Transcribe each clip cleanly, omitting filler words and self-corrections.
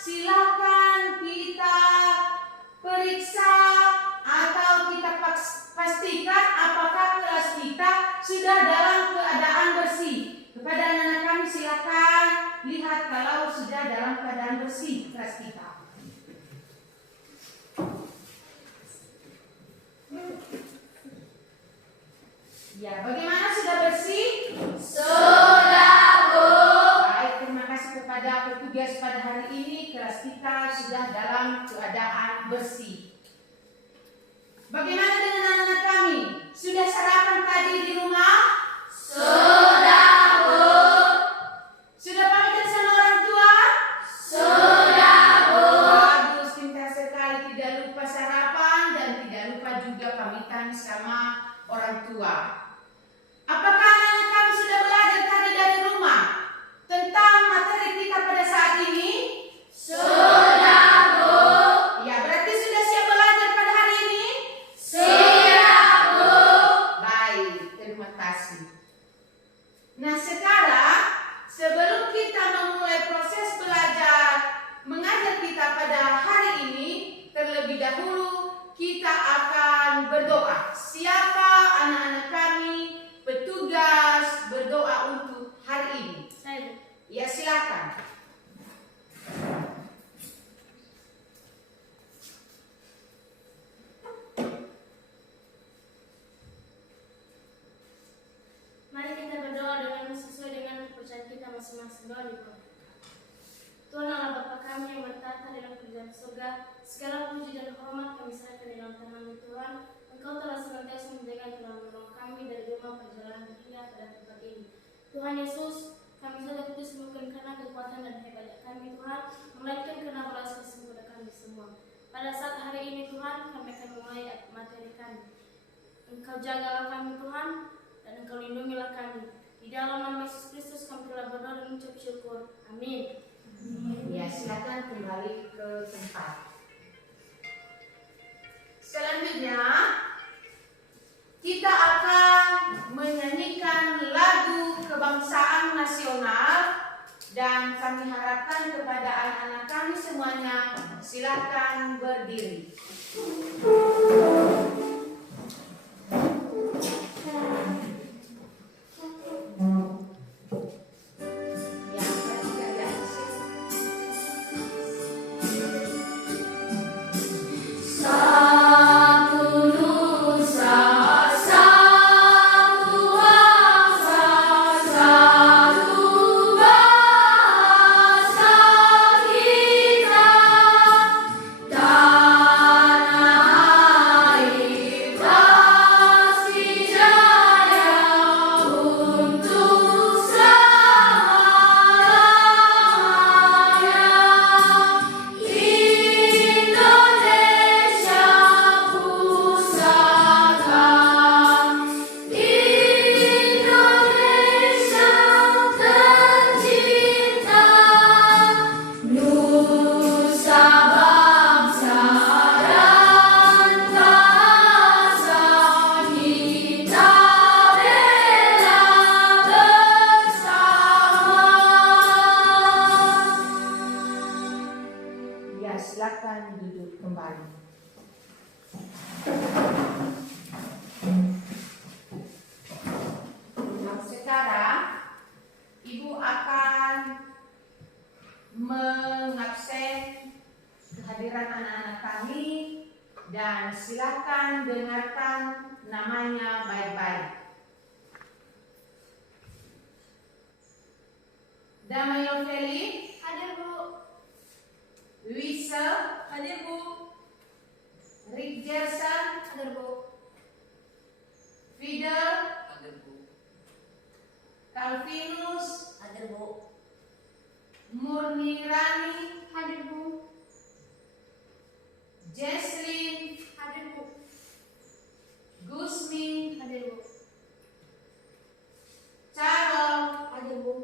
silakan kita periksa atau kita pastikan apakah kelas kita sudah dalam keadaan bersih. Kepada anak-anak kami silakan lihat kalau sudah dalam keadaan bersih kelas kita. Ya, bagaimana, sudah bersih? Sudah, Bu. Baik, terima kasih kepada petugas pada hari ini. Kelas kita sudah dalam keadaan bersih. Bagaimana dengan anak-anak kami? Sudah sarapan tadi di rumah? Sudah, Bu. Sudah pamitan sama orang tua? Sudah, Bu. Bagus, pintar sekali. Tidak lupa sarapan dan tidak lupa juga pamitan sama orang tua. Apakah anak-anak kami sudah belajar tadi dari rumah tentang materi kita pada saat ini? Sudah, Bu. Ya, berarti sudah siap belajar pada hari ini? Siap, Bu. Baik, terima kasih. Nah, sekarang sebelum kita memulai proses belajar mengajar kita pada hari ini, terlebih dahulu kita akan berdoa. Siapa anak-anak kami petugas berdoa untuk hari ini? Saya, Bu. Ya, silakan. Mari kita berdoa dengan sesuai dengan kepercayaan kita masing-masing. Doa di bawah. Tuhan Allah Bapa kami yang bertata dalam kerajaan surga, segala puji dan hormat kami serahkan di dalam tangan-Mu Tuhan. Engkau telah senantiasa menjaga dan menolong kami dari rumah perjalanan hingga pada tempat ini. Tuhan Yesus, kami sudah kudus bukan karena kekuatan dan hebat kami Tuhan, melainkan karena belas kasih kepada kami semua. Pada saat hari ini Tuhan, kami akan mulai materi kami. Engkau jagalah kami Tuhan, dan Engkau lindungilah kami. Di dalam nama Yesus Kristus kami telah berdoa dan mengucap syukur. Amin. Ya, silakan kembali ke tempat. Selanjutnya kita akan menyanyikan lagu kebangsaan nasional dan kami harapkan kepada anak-anak kami semuanya silakan berdiri. Silakan duduk kembali. Nah, sekarang Ibu akan mengabsen kehadiran anak-anak kami dan silakan dengarkan namanya baik-baik. Damai Lovely, Hadir, Bu. Luisa, Hadir, Bu. Rick Gerson, Hadir, Bu. Fidel, Hadir, Bu. Calvinus, Hadir, Bu. Murni Rani, Hadir, Bu. Jesslyn, Hadir, Bu. Gusmin, Hadir, Bu. Carol, Hadir, Bu.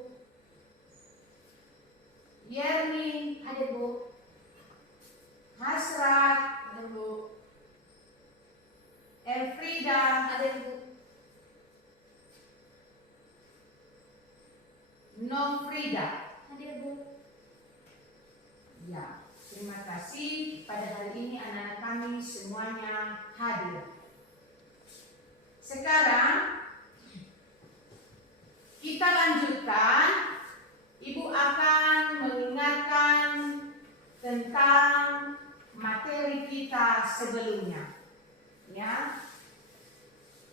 Yerni, Hadir, Bu. Hasrat, Hadir, Bu. Elfrida, Hadir, Bu. Nofrida. Hadir, Bu. Ya, Ya, terima kasih. Pada hari ini anak-anak kami semuanya hadir. Sekarang kita lanjutkan. Ibu akan mengingatkan tentang materi kita sebelumnya. Ya.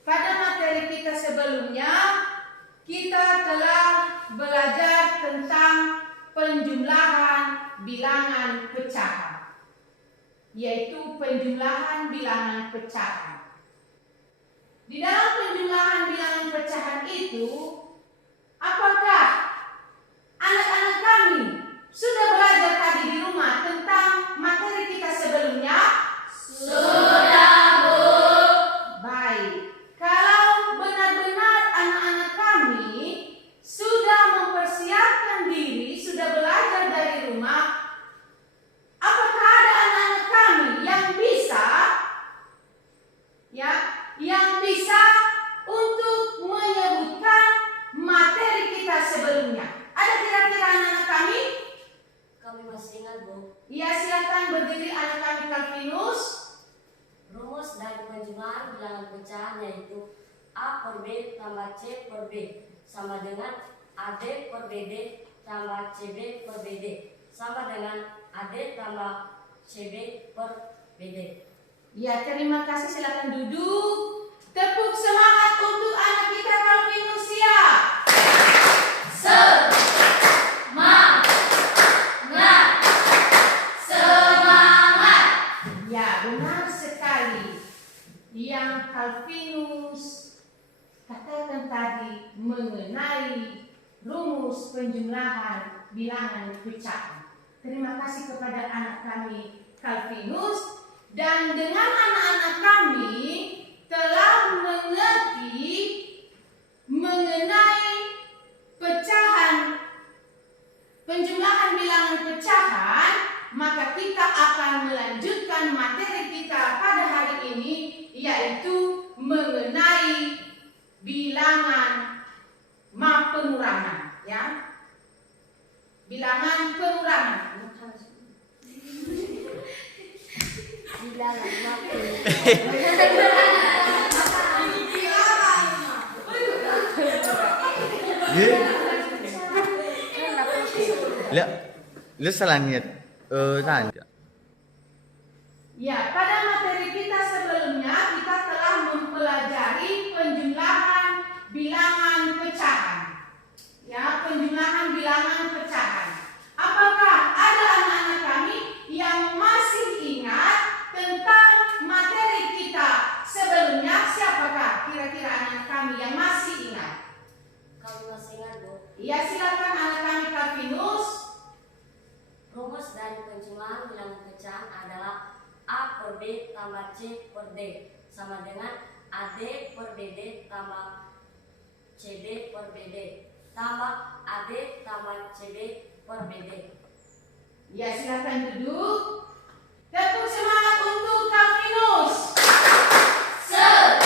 Pada materi kita sebelumnya, kita telah belajar tentang penjumlahan bilangan pecahan, yaitu penjumlahan bilangan pecahan. Di dalam penjumlahan bilangan pecahan itu, apakah anak-anak kami sudah belajar tadi di rumah tentang materi kita sebelumnya? Sudah, Bu. Baik. Kalau benar-benar anak-anak kami sudah mempersiapkan diri, sudah belajar dari rumah, apakah ada anak-anak kami yang bisa untuk menyebutkan materi kita sebelumnya? Ada kira-kira anak-anak kami? Kami masih ingat, Bu. Ya, silakan berdiri anak kami Calvinus. Rumus dari penjumlahan bilangan pecahan yaitu A per B tambah C per B sama dengan AD per BD tambah CB per BD sama dengan AD tambah CB per BD. Ya, terima kasih. Silakan duduk. Tepuk semangat untuk anak kita Calvinus ya. Semangat. Ya, benar sekali. Yang Calvinus katakan tadi mengenai rumus penjumlahan bilangan pecahan. Terima kasih kepada anak kami Calvinus, dan dengan anak-anak kami telah mengerti mengenai pecahan, penjumlahan bilangan pecahan, maka kita akan melanjutkan materi kita pada hari ini, yaitu mengenai bilangan pengurangan, ya. Bilangan pengurangan. Bilangan Lu selangit tanya. Ya, pada materi kita sebelumnya kita telah mempelajari penjumlahan bilangan pecahan. Ya, penjumlahan bilangan pecahan. Apakah ada anak-anak kami yang masih ingat tentang materi kita sebelumnya? Siapakah kira-kira anak kami yang masih ingat? Kami masih ingat, Bu. Ya, silakan anak kami Calvinus. Rumus dari penjumlahan bilangan pecahan adalah A per B tambah C per D sama dengan AD per BD tambah CB per BD tambah AD tambah CB per BD. Ya, silakan duduk. Tepuk semangat untuk Calvinus. Semangat.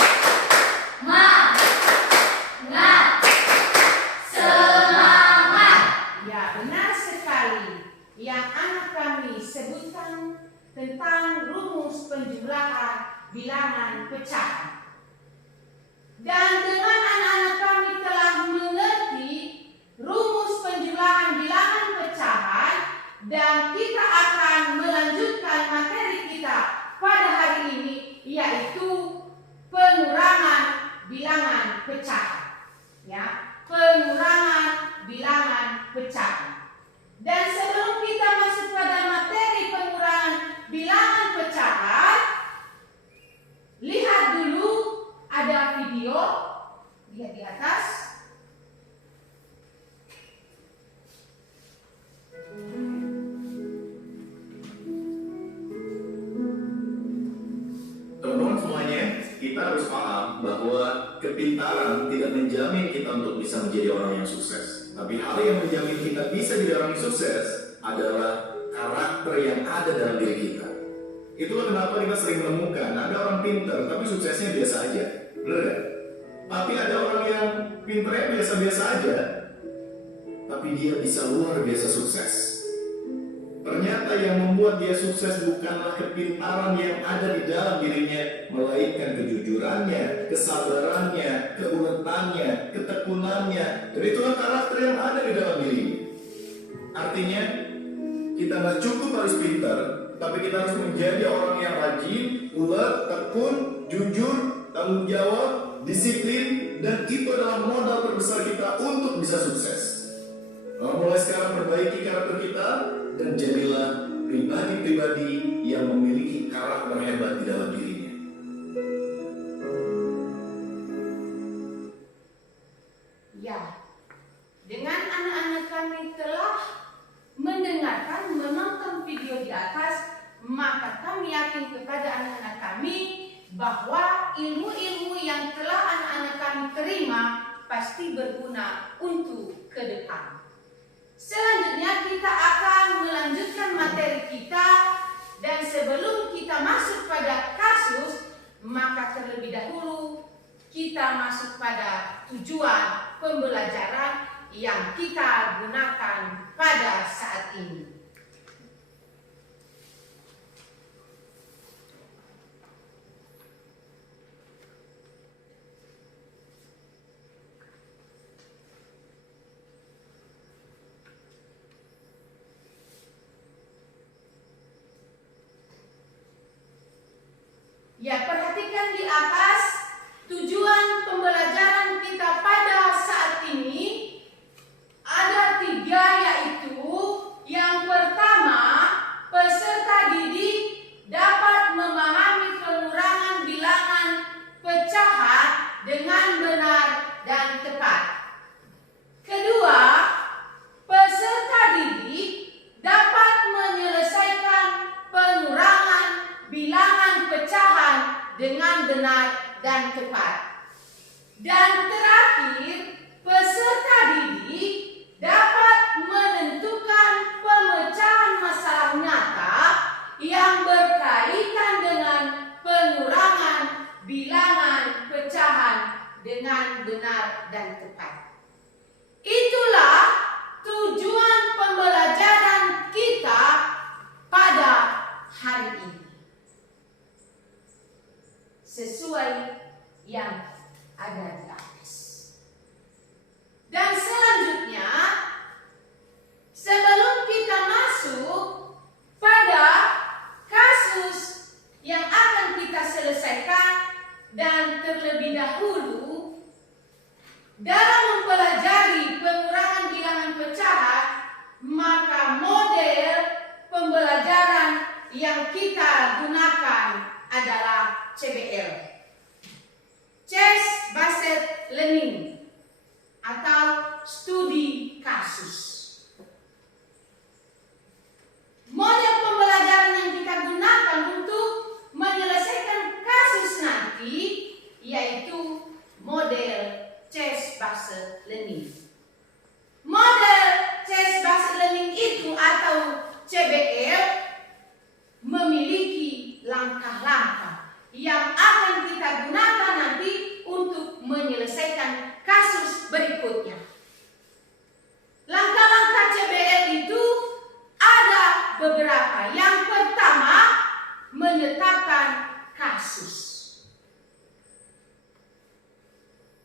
Ya, benar sekali. Yang anak kami sebutkan tentang rumus penjumlahan bilangan pecahan. Dan dengan anak-anak kami telah mengerti rumus penjumlahan bilangan pecahan, dan kita akan melanjutkan materi kita pada hari ini, yaitu pengurangan bilangan pecahan. Ya, pengurangan bilangan pecahan. Dan sebelum kita masuk pada materi pengurangan bilangan pecahan, lihat dulu ada video, lihat di atas. Teman-teman semuanya, kita harus paham bahwa kepintaran tidak menjamin kita untuk bisa menjadi orang yang sukses. Tapi hal yang menjamin kita bisa jadi orang yang sukses adalah karakter yang ada dalam diri kita. Itulah kenapa kita sering menemukan ada orang pintar tapi suksesnya biasa aja, benar gak? Tapi ada orang yang pintarnya biasa-biasa aja, tapi dia bisa luar biasa sukses. Ternyata yang membuat dia sukses bukanlah kepintaran yang ada di dalam dirinya, melainkan kejujurannya, kesabarannya, keuletannya, ketekunannya. Dan itulah karakter yang ada di dalam diri. Artinya, kita nggak cukup harus pintar, tapi kita harus menjadi orang yang rajin, ulet, tekun, jujur, tanggung jawab, disiplin, dan itu adalah modal terbesar kita untuk bisa sukses. Mulai sekarang perbaiki karakter kita dan jadilah pribadi-pribadi yang memiliki karakter hebat di dalam dirinya. Ya, dengan anak-anak kami telah mendengarkan, menonton video di atas, maka kami yakin kepada anak-anak kami bahwa ilmu-ilmu yang telah anak-anak kami terima pasti berguna untuk ke depan. Selanjutnya kita akan melanjutkan materi kita, dan sebelum kita masuk pada kasus, maka terlebih dahulu kita masuk pada tujuan pembelajaran yang kita gunakan pada saat ini. Ya, perhatikan di atas tujuan pembelajaran kita pada saat ini ada 3, yaitu yang pertama, peserta didik dapat memahami pengurangan bilangan pecahan dengan benar dan tepat. Kedua, peserta didik dapat menyelesaikan pengurangan bilangan pecahan dengan benar dan tepat. Dan terakhir, peserta didik dapat menentukan pemecahan masalah nyata yang berkaitan dengan pengurangan bilangan pecahan dengan benar dan tepat. Itulah tujuan pembelajaran kita pada hari ini. Sesuai yang ada di atas. Dan selanjutnya, sebelum kita masuk pada kasus yang akan kita selesaikan, dan terlebih dahulu dalam mempelajari pengurangan bilangan pecahan, maka model pembelajaran yang kita gunakan adalah CBL, Case Based Learning, atau studi kasus. Model pembelajaran yang kita gunakan untuk menyelesaikan kasus nanti yaitu model Case Based Learning. Model Case Based Learning itu atau CBL memiliki langkah-langkah yang akan kita gunakan nanti untuk menyelesaikan kasus berikutnya. Langkah-langkah CBL itu ada beberapa. Yang pertama, menetapkan kasus.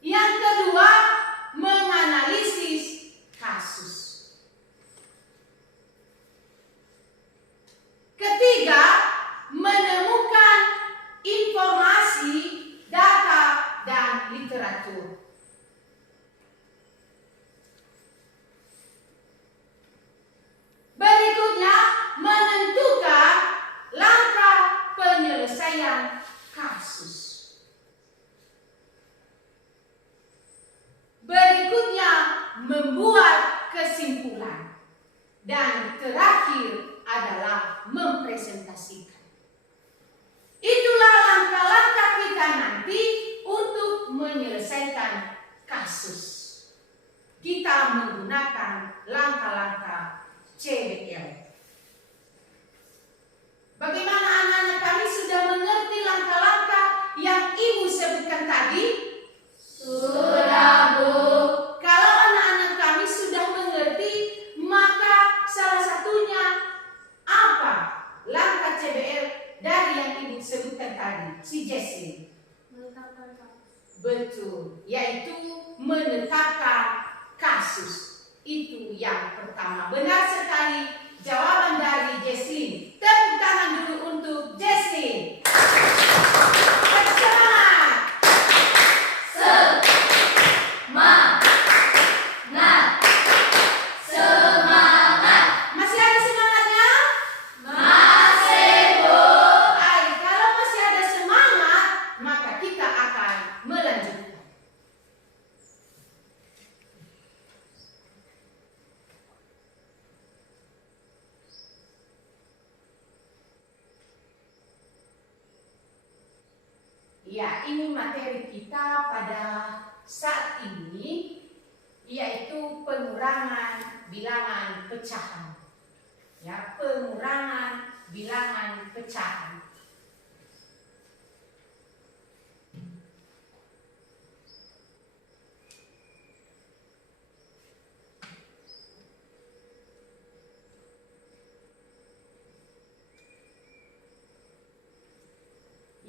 Yang kedua, menganalisis kasus. Ketiga, menemukan informasi, data, dan literatur. Berikutnya, menentukan langkah penyelesaian kasus. si Jessie? Menetapkan kasus. Betul, yaitu menetapkan kasus. Itu yang pertama. Benar sekali jawaban dari Jesslyn. Tepuk tangan dulu untuk Jesslyn. Bersemangat. Masih ada semangatnya? Baik, kalau masih ada semangat, maka kita akan melanjutkan. Ya, ini materi kita pada saat ini, yaitu pengurangan bilangan pecahan. Ya, pengurangan bilangan pecahan.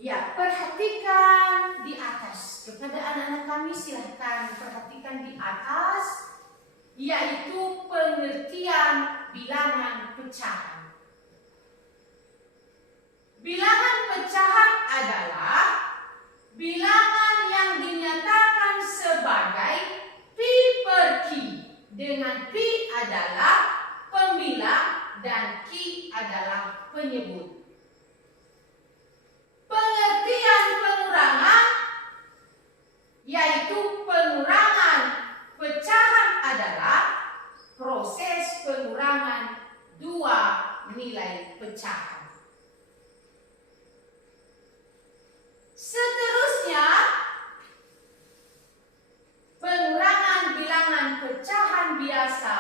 Ya, perhatikan di atas. Kepada anak-anak kami silahkan perhatikan di atas, yaitu pengertian bilangan pecahan. Bilangan pecahan adalah bilangan yang dinyatakan sebagai pi per ki, dengan pi adalah pembilang dan ki adalah penyebut. Pengertian pengurangan, yaitu pengurangan pecahan adalah proses pengurangan dua nilai pecahan. Seterusnya, pengurangan bilangan pecahan biasa.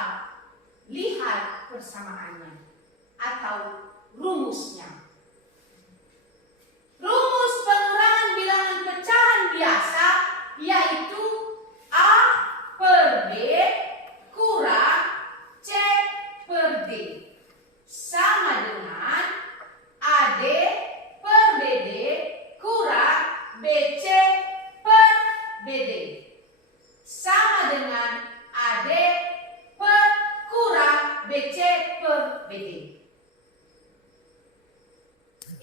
Lihat persamaannya atau rumusnya. Rumus pengurangan bilangan pecahan biasa yaitu A per B kurang C per D sama dengan AD per BD kurang BC per BD sama dengan AD per kurang BC per BD.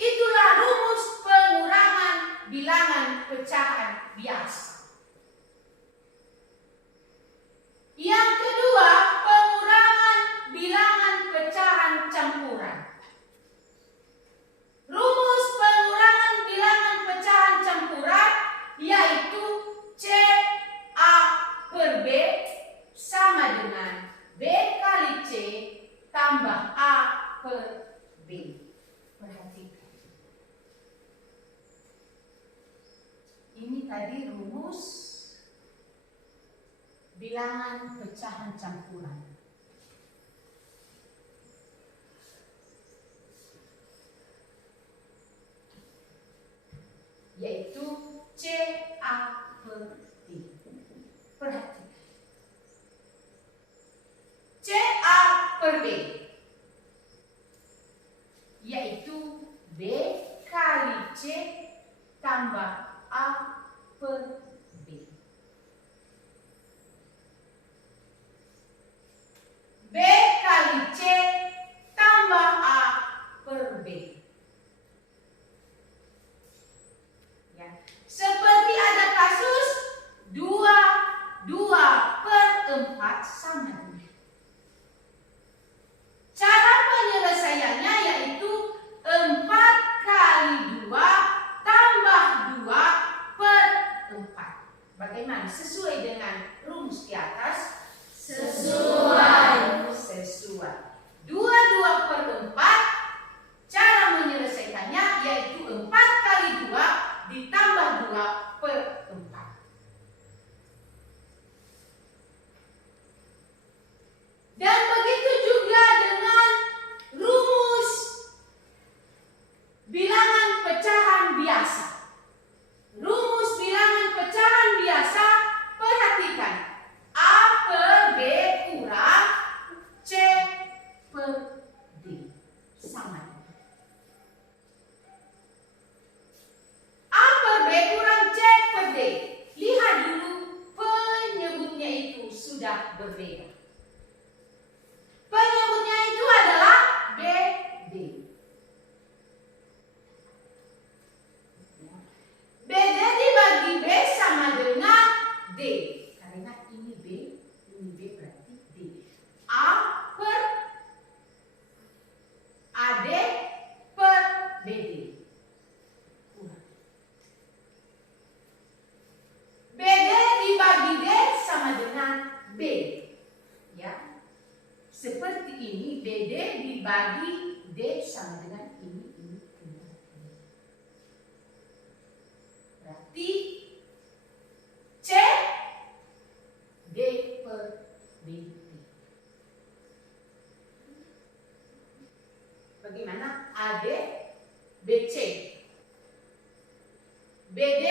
Itulah rumus pengurangan bilangan pecahan biasa. Yang kedua, pengurangan bilangan pecahan campuran. Rumus pengurangan bilangan pecahan campuran yaitu C A per B sama dengan B kali C tambah A per B. Perhatikan. Ini tadi rumus bilangan pecahan campuran. Yaitu C A per D. Perhatikan. C A per B yaitu B kali C tambah A per B. B kali C tambah A per B. Ya. Seperti ada kasus 2/4 sama dengan. Cara penyelesaiannya yaitu 4 kali 2 tambah 2 D. BD dibagi B sama dengan D. Karena ini B berarti D. A per AD per BD. BD dibagi D sama dengan B. Ya. Seperti ini BD dibagi D sama dengan ini. Berarti C D per BD. Bagaimana? AD BC. BD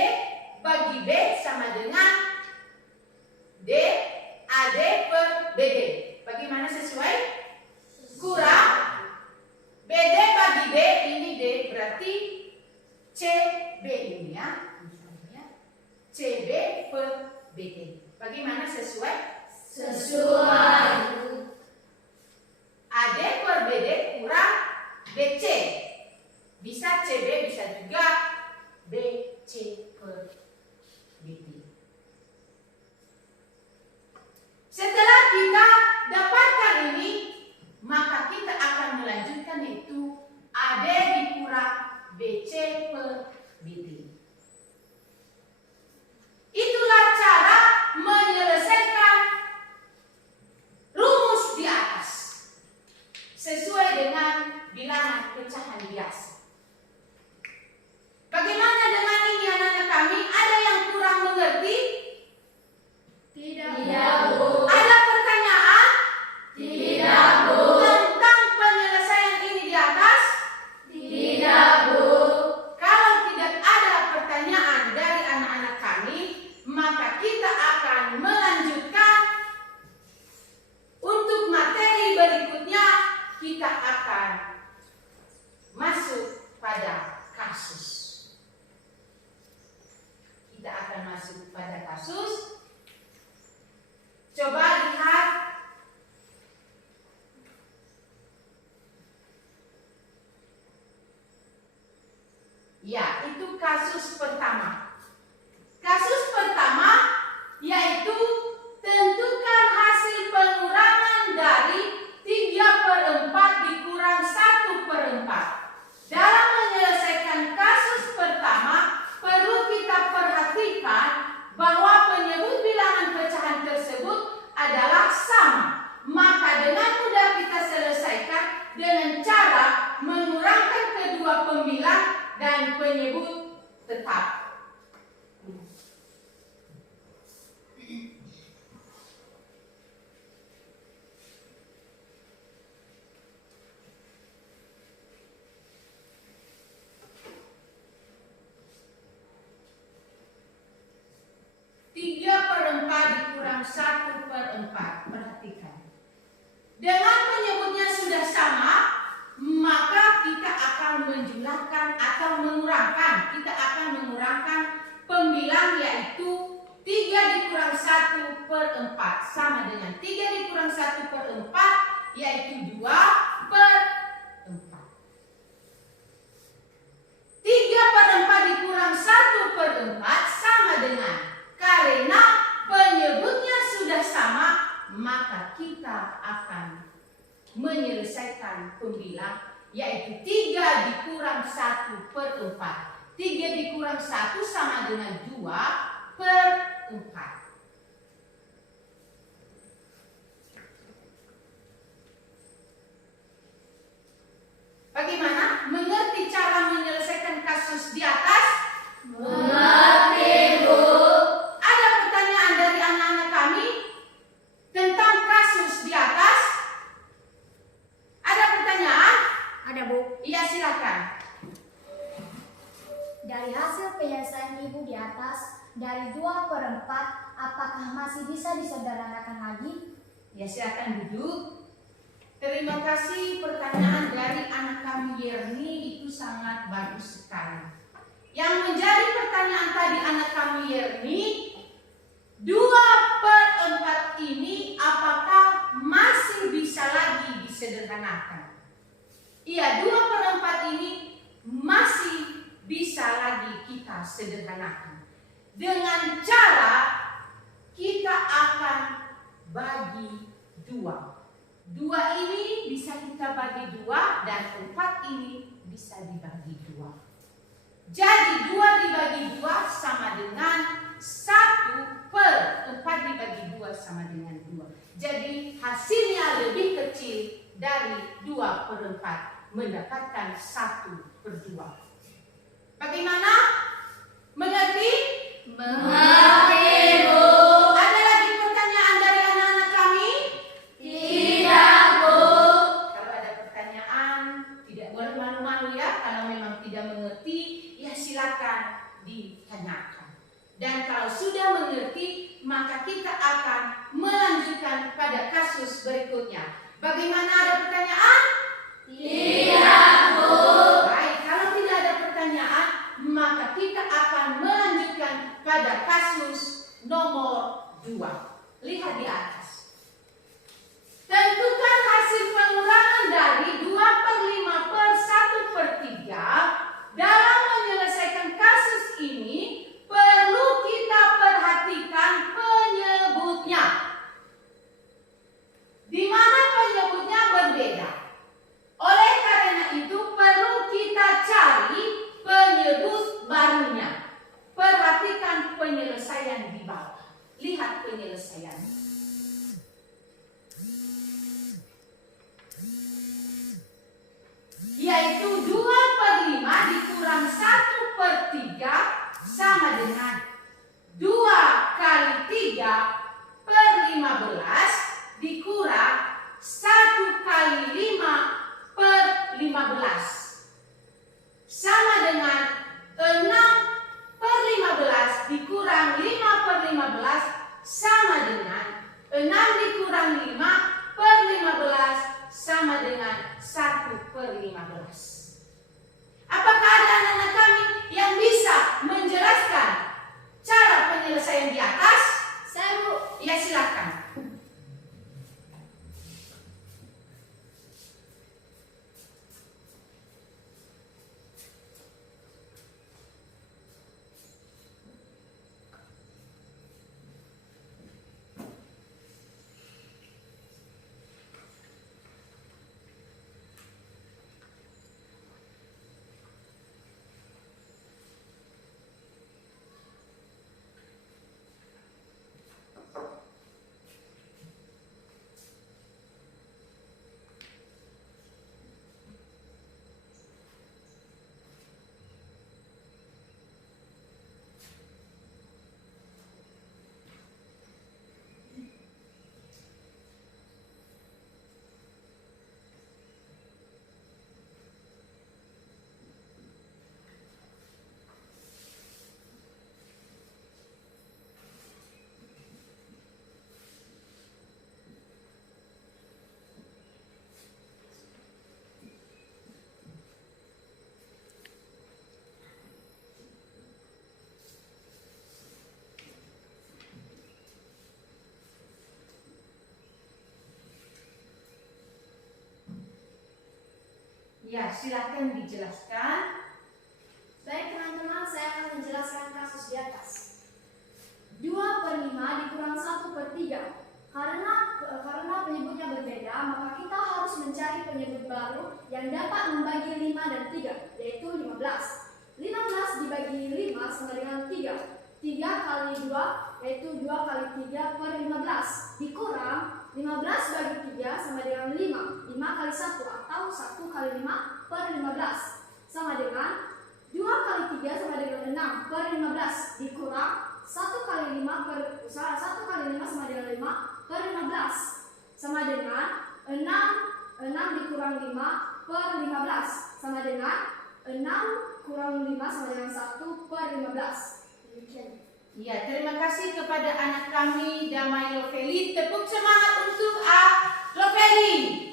bagi B sama dengan D AD per BD. Bagaimana sesuai? Kurang BD bagi D, ini D berarti CB ini ya. Misalnya CB per BD. Bagaimana sesuai? Sesuai. AD per BD kurang BC. Bisa CB, bisa juga BC per BD. Setelah kita dapatkan ini, maka kita akan melanjutkan itu AD dikurang BC per BD. Itulah cara menyelesaikan rumus di atas sesuai dengan bilangan pecahan biasa. Bagaimana dengan ini anak-anak kami? Ada yang kurang mengerti? Tidak. Bu. Ada pertanyaan? Tidak, Bu. Tentang penyelesaian ini di atas? Tidak, Bu. Kalau tidak ada pertanyaan dari anak-anak kami, maka kita akan melanjutkan untuk materi berikutnya. Kita akan masuk pada kasus. Kita akan masuk pada kasus. Coba lihat. Ya, itu kasus pertama. Kasus pertama yaitu tentukan hasil pengurangan dari 3/4 dikurang 1/4. Dalam menyelesaikan kasus pertama, perlu kita perhatikan bahwa penyebut bilangan pecahan tersebut adalah sama. Maka dengan mudah kita selesaikan dengan cara mengurangkan kedua pembilang dan penyebut tetap. Dikurang 1/4. Perhatikan. Dengan penyebutnya sudah sama, maka kita akan menjumlahkan atau mengurangkan. Kita akan mengurangkan pembilang yaitu 3 dikurang 1/4 sama dengan 3 dikurang 1/4 yaitu 2/4. 3/4 dikurang 1/4 sama dengan, karena penyebutnya sudah sama, maka kita akan menyelesaikan pembilang yaitu 3 dikurang 1/4. 3 dikurang 1 sama dengan 2/4. Bagaimana? Mengerti cara menyelesaikan kasus di atas? Mengerti, Bu. Ada pertanyaan dari anak-anak kami tentang kasus di atas? Ada pertanyaan? Ada, Bu. Iya, silakan. Dari hasil penyelesaian Ibu di atas, dari 2/4, apakah masih bisa disederhanakan lagi? Ya, silakan duduk. Terima kasih pertanyaan dari anak kami Yerni, itu sangat bagus sekali. Yang menjadi pertanyaan tadi anak kami Yerni, 2/4 ini apakah masih bisa lagi disederhanakan? Ya, 2/4 ini masih bisa lagi kita sederhanakan. Dengan cara kita akan bagi 2. 2 ini bisa kita bagi 2 dan 4 ini bisa dibagi 2. Jadi 2 dibagi 2 sama dengan 1/4 dibagi 2 sama dengan 2. Jadi hasilnya lebih kecil dari 2/4, mendapatkan 1/2. Bagaimana? Mengerti? Mengerti, Bu. Ada lagi pertanyaan dari anak-anak kami? Tidak, Bu. Kalau ada pertanyaan, tidak boleh malu-malu ya. Kalau memang tidak mengerti, ya silakan ditanyakan. Dan kalau sudah mengerti, maka kita akan melanjutkan pada kasus berikutnya. Bagaimana, ada pertanyaan? Tidak, Bu. Baik, kalau tidak ada pertanyaan, maka kita akan melanjutkan pada kasus nomor 2. Lihat di atas. Tentukan hasil pengurangan dari 2/5/1/3. Dalam menyelesaikan kasus ini, perlu kita perhatikan penyebutnya. Di mana penyebutnya berbeda. Oleh karena itu perlu kita cari penyebut barunya. Perhatikan penyelesaian di bawah. Lihat penyelesaian. Yaitu 2/5 dikurang 1/3 sama dengan 2 kali 3/15 dikurang 1 kali 5/15 sama dengan 6/15 dikurang 5/15 sama dengan 6 dikurang 5/15 sama dengan 1/15. Apakah ada anak-anak kami yang bisa menjelaskan cara penyelesaian di atas? Saya, Bu. Ya, silakan. Ya, silakan dijelaskan. Baik teman-teman, saya akan menjelaskan kasus di atas. 2/5 dikurang 1/3. Karena penyebutnya berbeda, maka kita harus mencari penyebut baru yang dapat membagi 5 dan 3, yaitu 15. 15 dibagi 5 sama dengan 3. 3 kali 2, yaitu 2 kali 3/15. Dikurang 15 bagi 3 sama dengan 5. 5 kali 1 atau 1 kali 5/15. Sama dengan 2 kali 3 sama dengan 6/15. Dikurang 1 kali 5 sama dengan 5/15. Sama dengan 6 dikurang 5/15. Sama dengan 6 kurang 5 sama dengan 1/15. Demikian. Ya, terima kasih kepada anak kami Damai Lovely. Tepuk semangat untuk Lovely.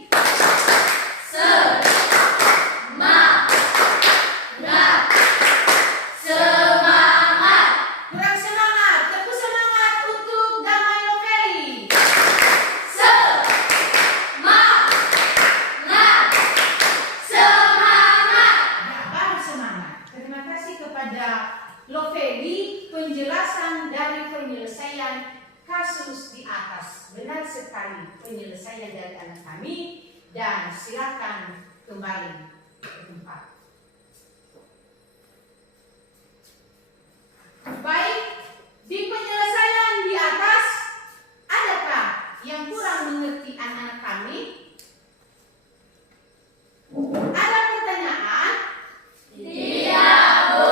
Kurang semangat. Tepuk semangat untuk Damai Lovely. Semangat. sekali penyelesaian dari anak kami dan silakan kembali ke tempat. Baik, di penyelesaian di atas, adakah yang kurang mengerti anak-anak kami? Ada pertanyaan? Tidak, Bu.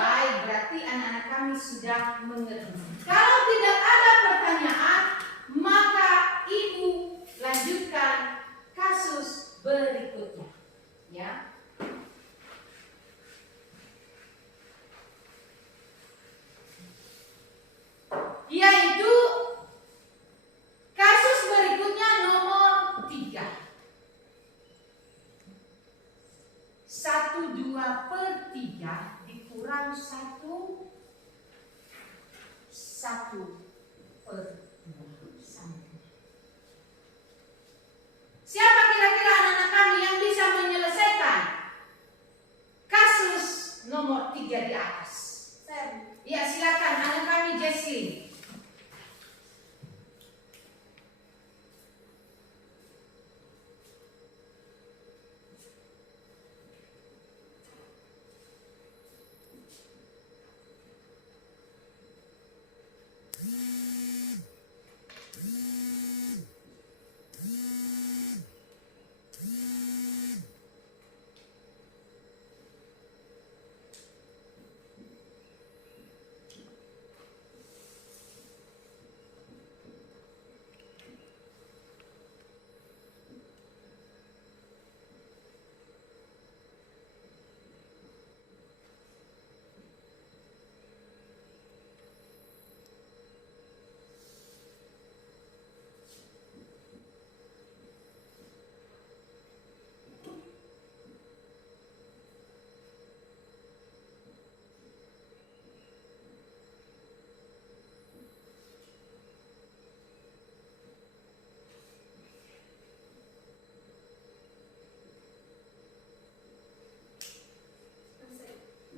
Baik, berarti anak-anak kami sudah mengerti. Kalau tidak ada pertanyaan, maka Ibu lanjutkan kasus berikutnya. Ya. Yaitu kasus berikutnya nomor 3. 1/2/3 dikurang 1/2 sama. Siapa kira-kira anak-anak kami yang bisa menyelesaikan kasus nomor 3 di atas? Ya, silakan anak kami Jesslyn.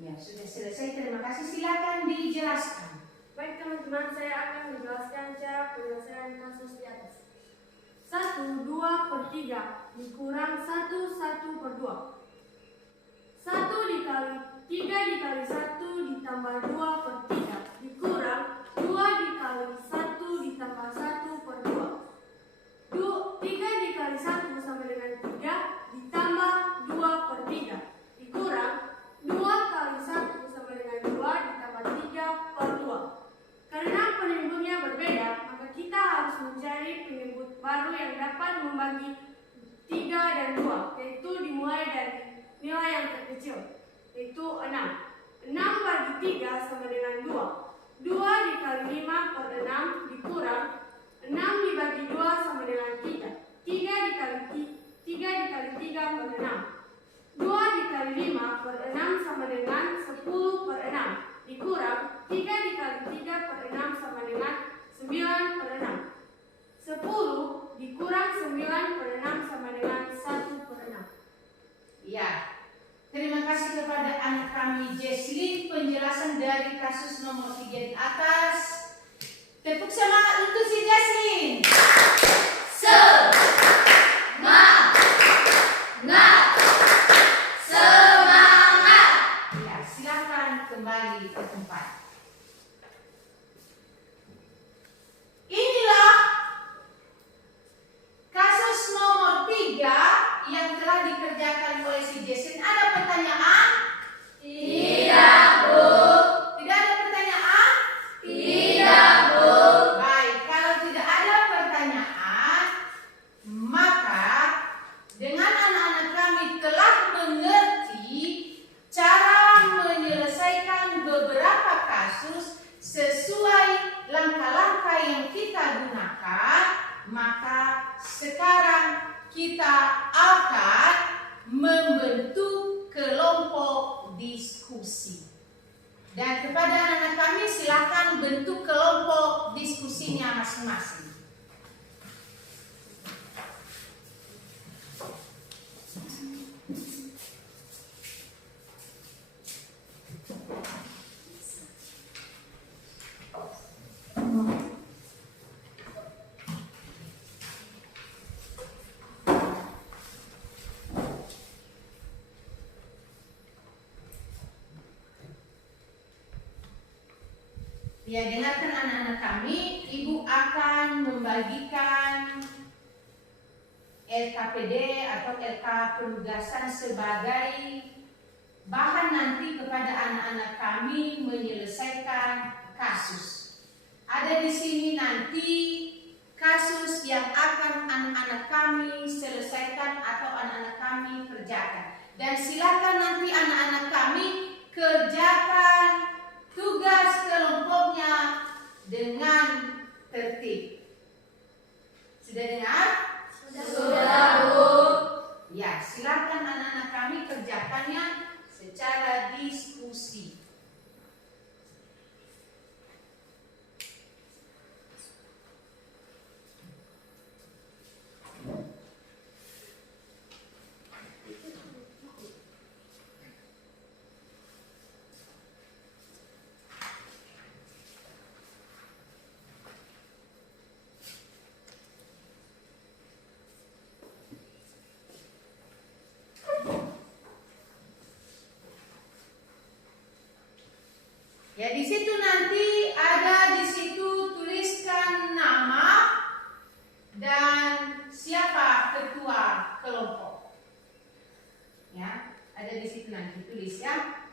Ya, sudah selesai. Terima kasih. Silakan dijelaskan. Baik teman-teman, saya akan menjelaskan cara penyelesaian kasus di atas. 1/2/3 dikurang 1/2. 1 dikali 3 dikali 1 ditambah 2/3 dikurang 2 dikali 1 ditambah 1/2. 3 dikali 1 sama dengan 3 ditambah 2/3 dikurang 2 kali 1 sama dengan 2 ditambah 3/2. Karena penyebutnya berbeda, maka kita harus mencari penyebut baru yang dapat membagi 3 dan 2, yaitu dimulai dari nilai yang terkecil, yaitu 6. 6 bagi 3 sama dengan 2. 2 dikali 5/6 dikurang 6 dibagi 2 sama dengan 3. 3 dikali 3/6. 2 dikali 5/6 sama dengan 10/6 dikurang 3 dikali 3/6 sama dengan 9/6. 10 dikurang 9/6 sama dengan 1/6. Ya, terima kasih kepada anak kami Jesslyn penjelasan dari kasus nomor 3 di atas. Tepuk semangat untuk si Jesslyn. Ya, silakan kembali ke tempat. Inilah kasus nomor 3 yang telah dikerjakan oleh si Jesslyn. Ada pertanyaan? Tidak, Bu. Tidak ada pertanyaan? Tidak, Bu. Baik, kalau tidak ada pertanyaan, maka dengan anak-anak kami telah mengerti cara menyelesaikan beberapa kasus sesuai langkah-langkah yang kita gunakan, maka sekarang kita akan membentuk kelompok diskusi. Dan kepada anak-anak kami silakan bentuk kelompok diskusinya masing-masing. Ya, dengarkan anak-anak kami, Ibu akan membagikan LKPD atau LK penugasan sebagai bahan nanti kepada anak-anak kami menyelesaikan kasus. Ada di sini nanti kasus yang akan anak-anak kami selesaikan atau anak-anak kami kerjakan. Dan silakan nanti anak-anak kami kerjakan tugas kelompoknya dengan tertib. Sudah dengar? Sudah, Bu. Ya, silakan anak-anak kami kerjakannya secara diskusi. Ya, di situ nanti ada di situ tuliskan nama dan siapa ketua kelompok. Ya, ada di situ nanti tulis ya.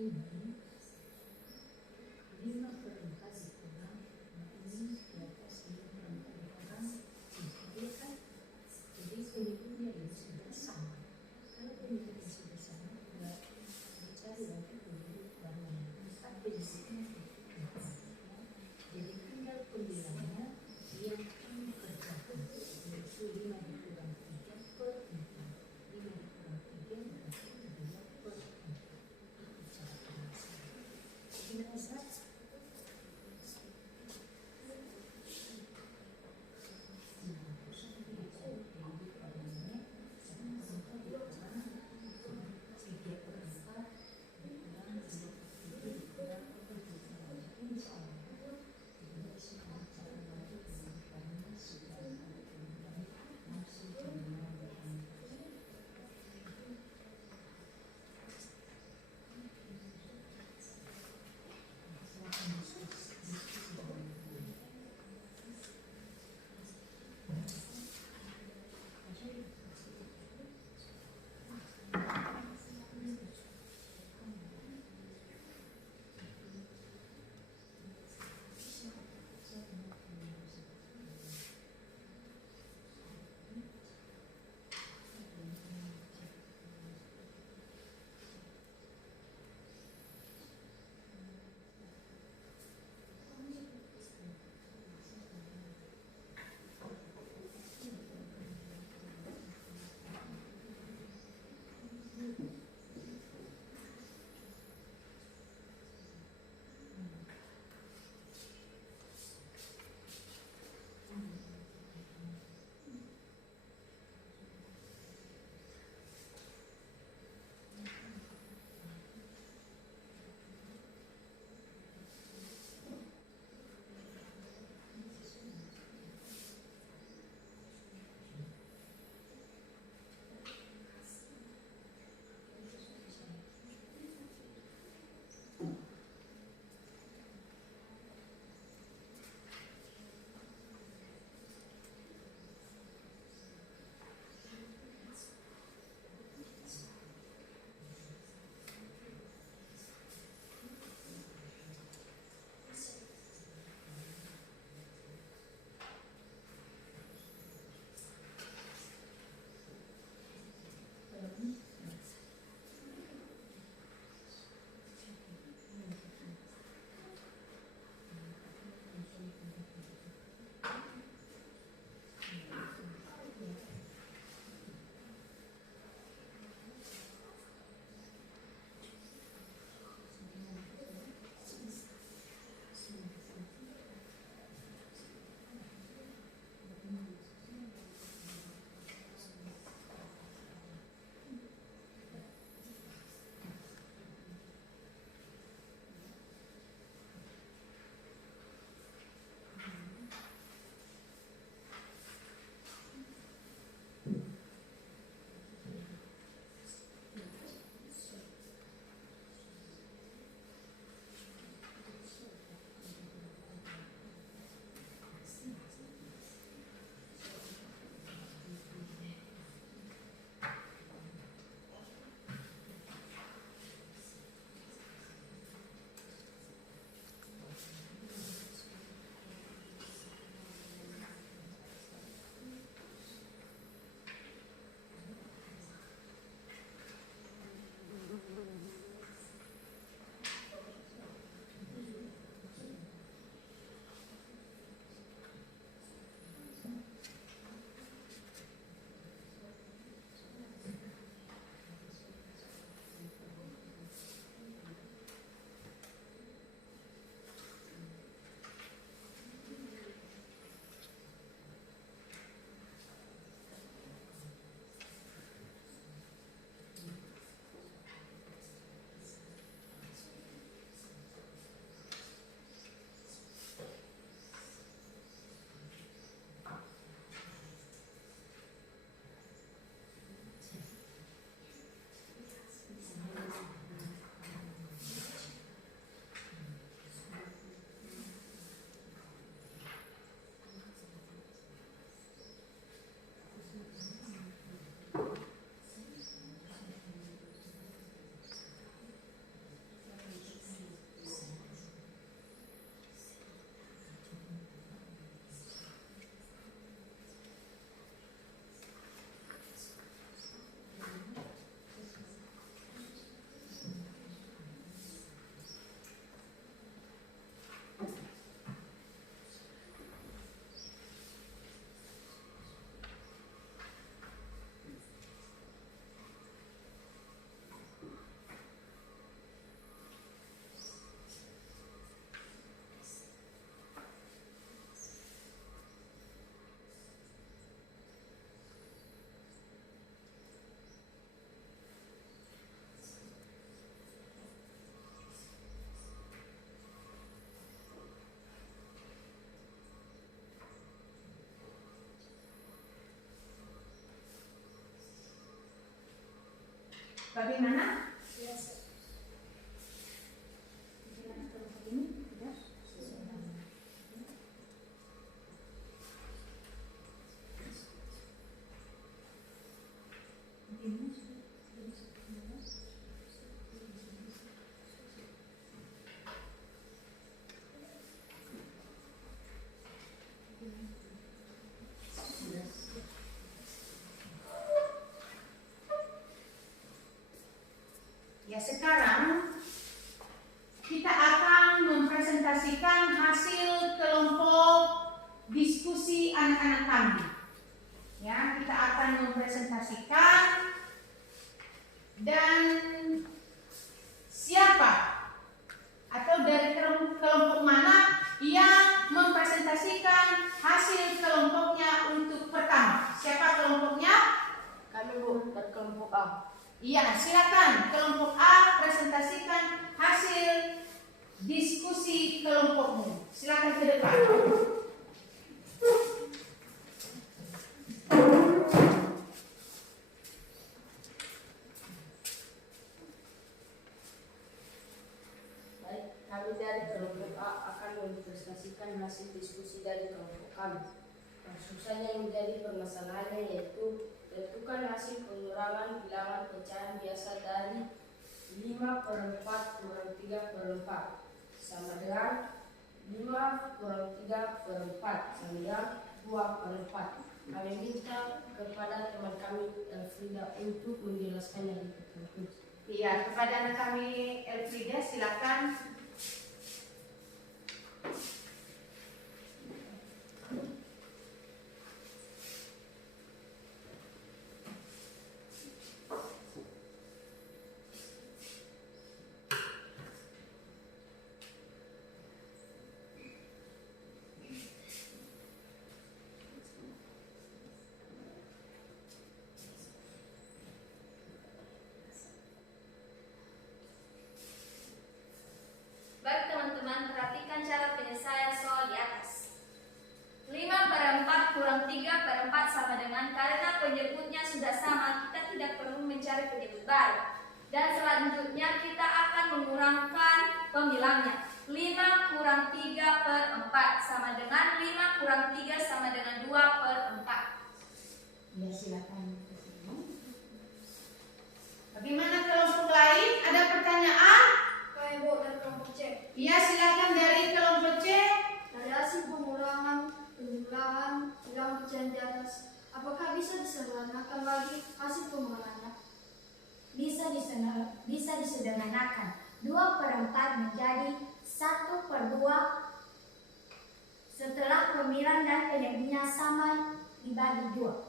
ini 5/4 dikurang, nah ini di atas 5/4 dikurang 3, ya kan? Jadi penyebutnya ini sudah sama. Kalau penyebutnya sudah sama, berarti dicari lagi penyebut baru. 4 penyebutnya itu. Jadi tinggal pembilangnya yang kami kerjakan, yaitu 5 dikurang 3 per 4. 5 dikurang 3 berarti 2/4. Itu cara penjelasan. Bagaimana? Ya, sekarang kita akan mempresentasikan hasil kelompok diskusi anak-anak kami. Ya, kita akan mempresentasikan dan siapa atau dari kelompok mana yang mempresentasikan hasil kelompoknya untuk pertama. Siapa kelompoknya? Kami Bu, dari kelompok A. Iya, silakan kelompok A presentasikan hasil diskusi kelompokmu. Silakan ke depan. Baik, kami dari kelompok A akan mempresentasikan hasil diskusi dari kelompok kami. Langsung saja yang menjadi permasalahannya yaitu tentukan hasil pengurangan bilangan pecahan biasa dari 5/4 kurang 3/4 sama dengan 5 kurang 3/4 sama dengan 2/4. Kami minta kepada teman kami Elfrida untuk menjelaskannya lebih lanjut. Iya, kepada anak kami Elfrida silakan. Baik teman-teman, perhatikan cara penyelesaian soal di atas. 5/4 kurang 3/4 sama dengan, karena penyebutnya sudah sama, kita tidak perlu mencari penyebut baru. Dan selanjutnya kita akan mengurangkan pembilangnya. 5 kurang 3/4 sama dengan 5 kurang 3 sama dengan 2/4. Ya, silakan. Bagaimana kelompok lain? Ada pertanyaan? Kami Bu dari kelompok C. Iya, silakan dari kelompok C. Dari hasil pengurangan bilangan pecahan di atas, apakah bisa disederhanakan lagi hasil pengurangannya? Bisa disederhanakan. 2/4 menjadi 1/2 setelah pembilang dan penyebutnya sama dibagi 2.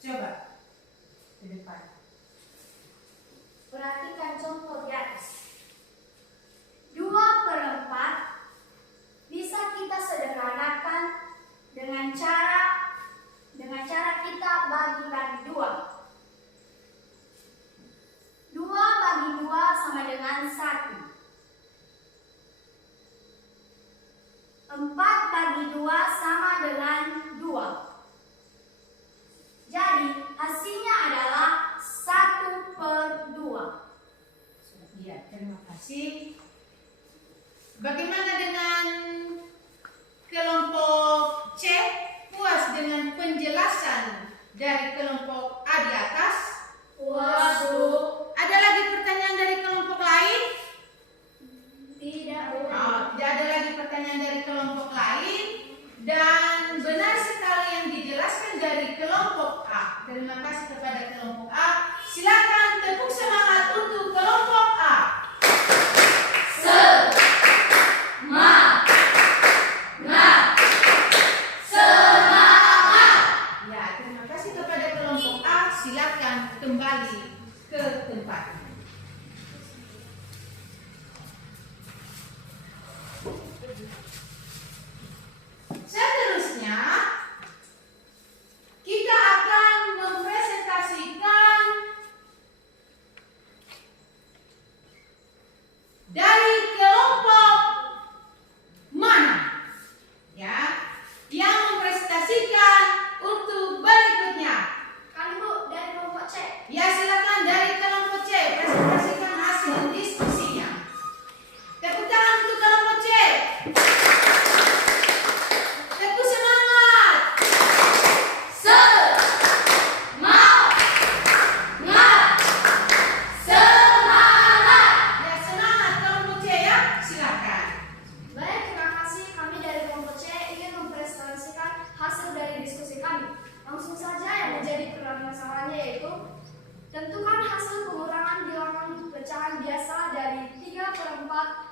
Coba ke depan. Perhatikan contoh di atas. 2/4 bisa kita sederhanakan dengan cara kita bagi 2. 2 bagi 2 sama dengan 1. 4 bagi 2 sama dengan 2. Jadi hasilnya adalah 1/2. Iya, terima kasih. Bagaimana dengan kelompok C? Puas dengan penjelasan dari kelompok A di atas? Puas, Bu. Ada lagi pertanyaan dari kelompok lain? Tidak, Bu. Tidak ada lagi pertanyaan dari kelompok lain. Dan benar sekali yang dijelaskan dari kelompok A. Terima kasih kepada kelompok A. Silakan tepuk semangat untuk kelompok A. Ya, terima kasih kepada kelompok A. Silakan kembali ke tempat.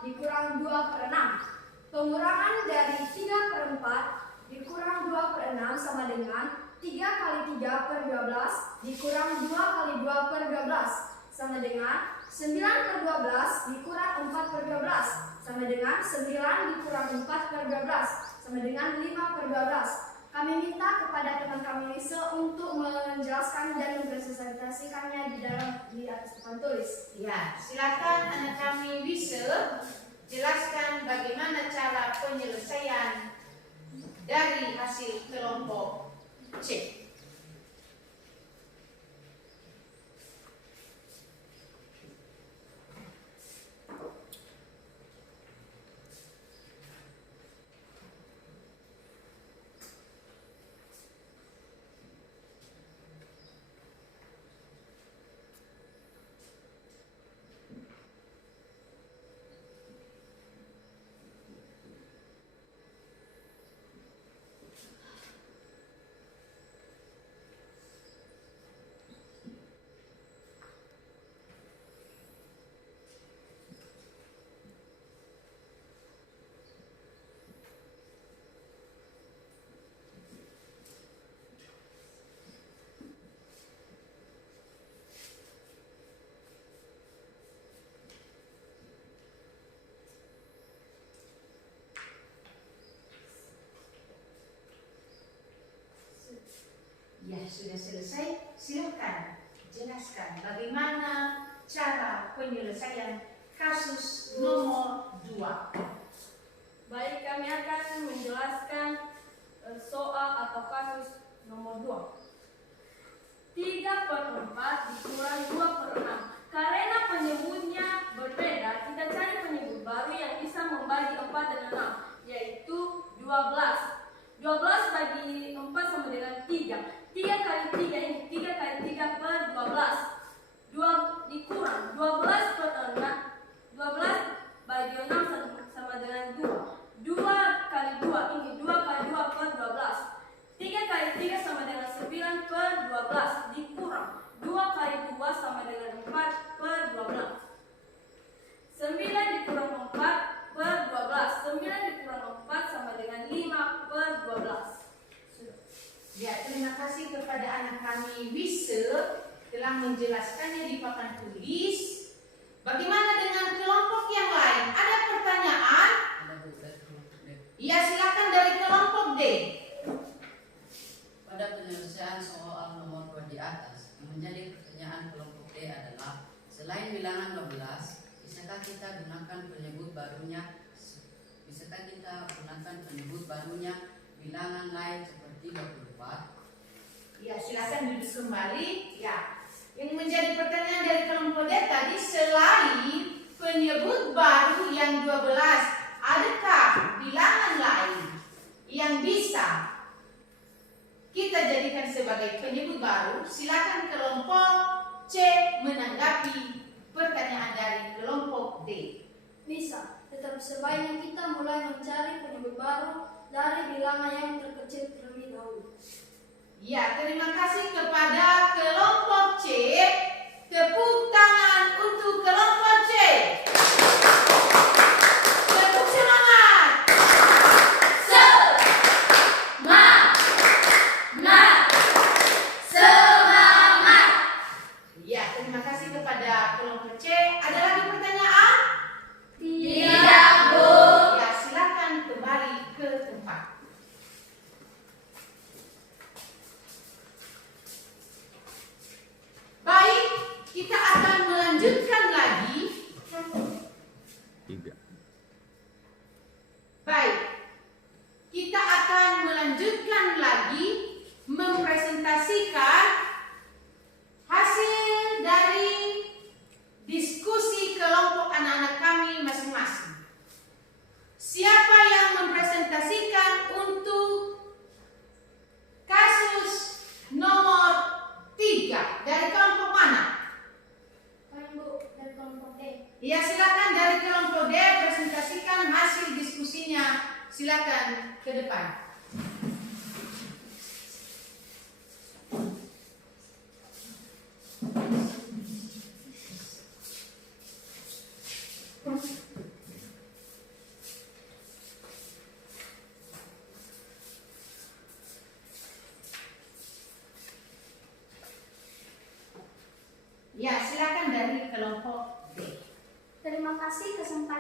dikurang 2/6. Pengurangan dari 3/4 dikurang 2/6 sama dengan 3 kali 3/12 dikurang 2 kali 2/12 sama dengan 9/12 dikurang 4/12 sama dengan 9 dikurang 4/12 sama dengan 5/12. Kami minta kepada teman kami Lisa untuk menjelaskan dan mempresentasikannya di atas papan tulis. Ya, silakan anak kami Lisa jelaskan bagaimana cara penyelesaian dari hasil kelompok C. Ya, sudah selesai. Silakan jelaskan bagaimana cara penyelesaian kasus nomor 2. Baik, kami akan menjelaskan soal atau kasus nomor 2. 3/4 dikurang 2/6. Karena penyebutnya berbeda, kita cari penyebut baru yang bisa membagi 4 dan 6, yaitu 12. 12 bagi 4 sama dengan 3. 3 kali 3 ini 3 kali 3/12. 2 dikurang 12/6. 12 bagi 6 sama dengan 2. 2 kali 2 ini 2 kali 2/12. 3 kali 3 sama dengan 9/12 dikurang 2 kali 2 sama dengan 4/12. 9 dikurang 4/12. 9 dikurang 4 sama dengan 5/12. Ya, terima kasih kepada anak kami Wise telah menjelaskannya di papan tulis. Bagaimana dengan kelompok yang lain? Ada pertanyaan? Ya, silakan dari kelompok D. Pada penyelesaian soal nomor 2 di atas, yang menjadi pertanyaan kelompok D adalah selain bilangan 12, bisakah kita gunakan penyebut barunya bilangan lain seperti 24? Ya, silakan duduk kembali. Ya, yang menjadi pertanyaan dari kelompok D tadi, selain penyebut baru yang 12, adakah bilangan lain yang bisa kita jadikan sebagai penyebut baru? Silakan kelompok C menanggapi pertanyaan dari kelompok D. Bisa, tetap sebaiknya kita mulai mencari penyebut baru dari bilangan yang terkecil terlebih dahulu. Ya, terima kasih kepada kelompok C. Tepuk tangan untuk kelompok C. Tepuk semangat. Semangat. Ya, terima kasih kepada kelompok C. Ada lagi pertanyaan? Tidak, Bu. Ya, silakan kembali ke tempat. Baik, kita akan melanjutkan lagi. 3. Baik, kita akan melanjutkan lagi mempresentasikan hasil dari diskusi kelompok anak-anak kami masing-masing. Siapa yang mempresentasikan untuk kasus nomor 3 dari kelompok mana? Kami, Bu, dari kelompok D. Ya, silakan dari kelompok D presentasikan hasil diskusinya. Silakan ke depan.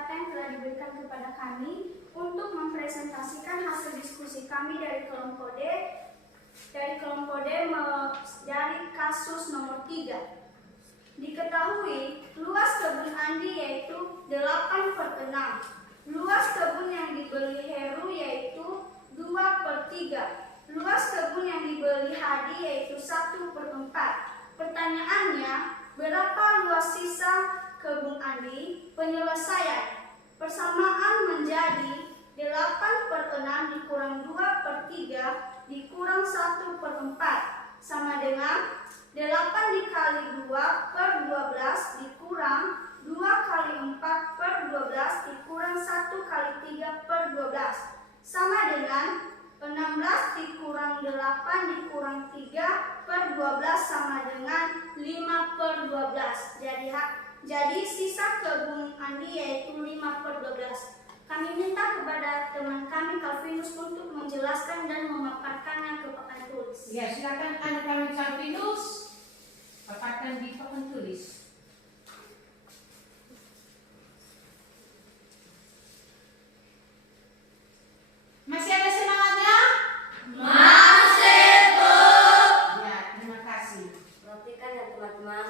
kesempatan yang telah diberikan kepada kami untuk mempresentasikan hasil diskusi kami dari kelompok D dari kasus nomor 3. Diketahui luas kebun Andi yaitu 8/6. Luas kebun yang dibeli Heru yaitu 2/3. Luas kebun yang dibeli Hadi yaitu 1/4. Pertanyaannya, berapa luas sisa kebun Andi? Penyelesaian. Persamaan menjadi 8/6 dikurang 2/3 dikurang 1/4 sama dengan 8 dikali 2/12 dikurang 2 kali 4/12 dikurang 1 kali 3/12 sama dengan 16 dikurang 8 dikurang 3/12 sama dengan 5/12. Jadi sisa kebun Andi yaitu 5/12. Kami minta kepada teman kami Calvinus untuk menjelaskan dan memaparkannya ke papan tulis. Ya, silakan Anda kami Calvinus paparkan di papan tulis. Masih ada semangatnya? Masih, Bu. Ya, terima kasih. Perhatikan ya teman-teman.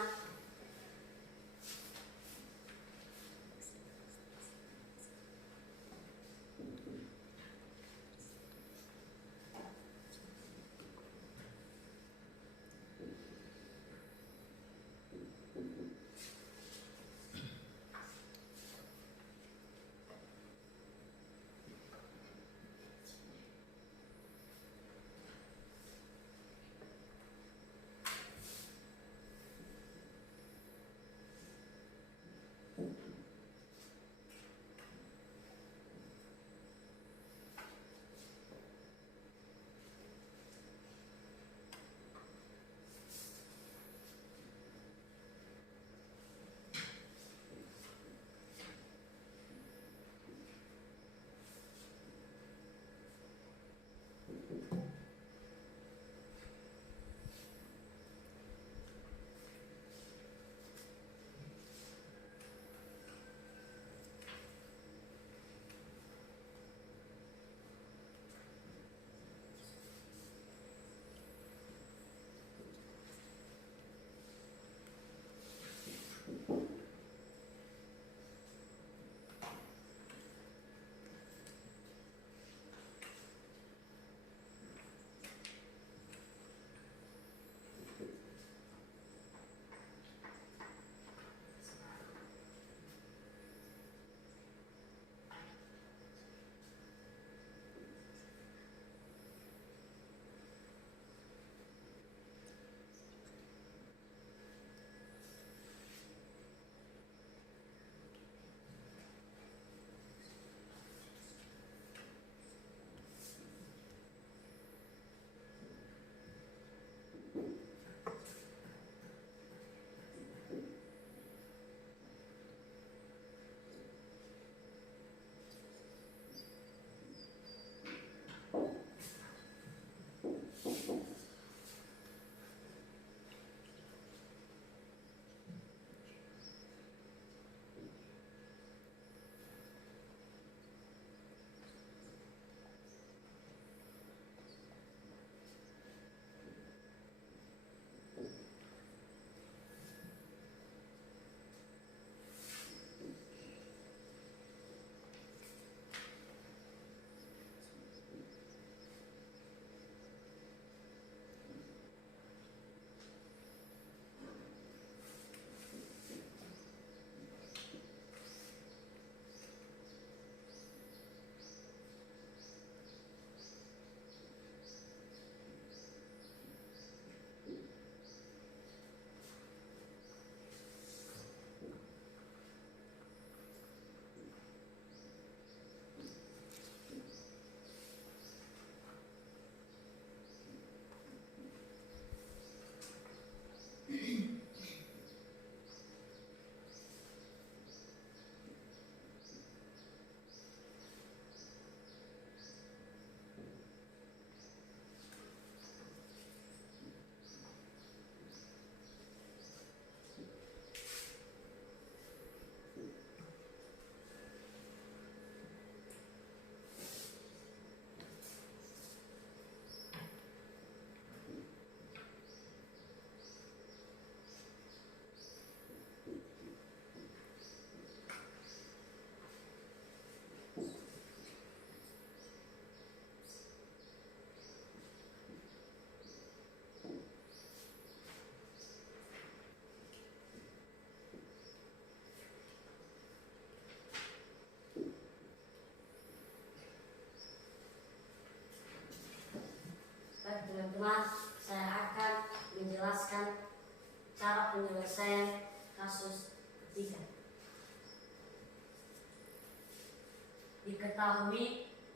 diketahui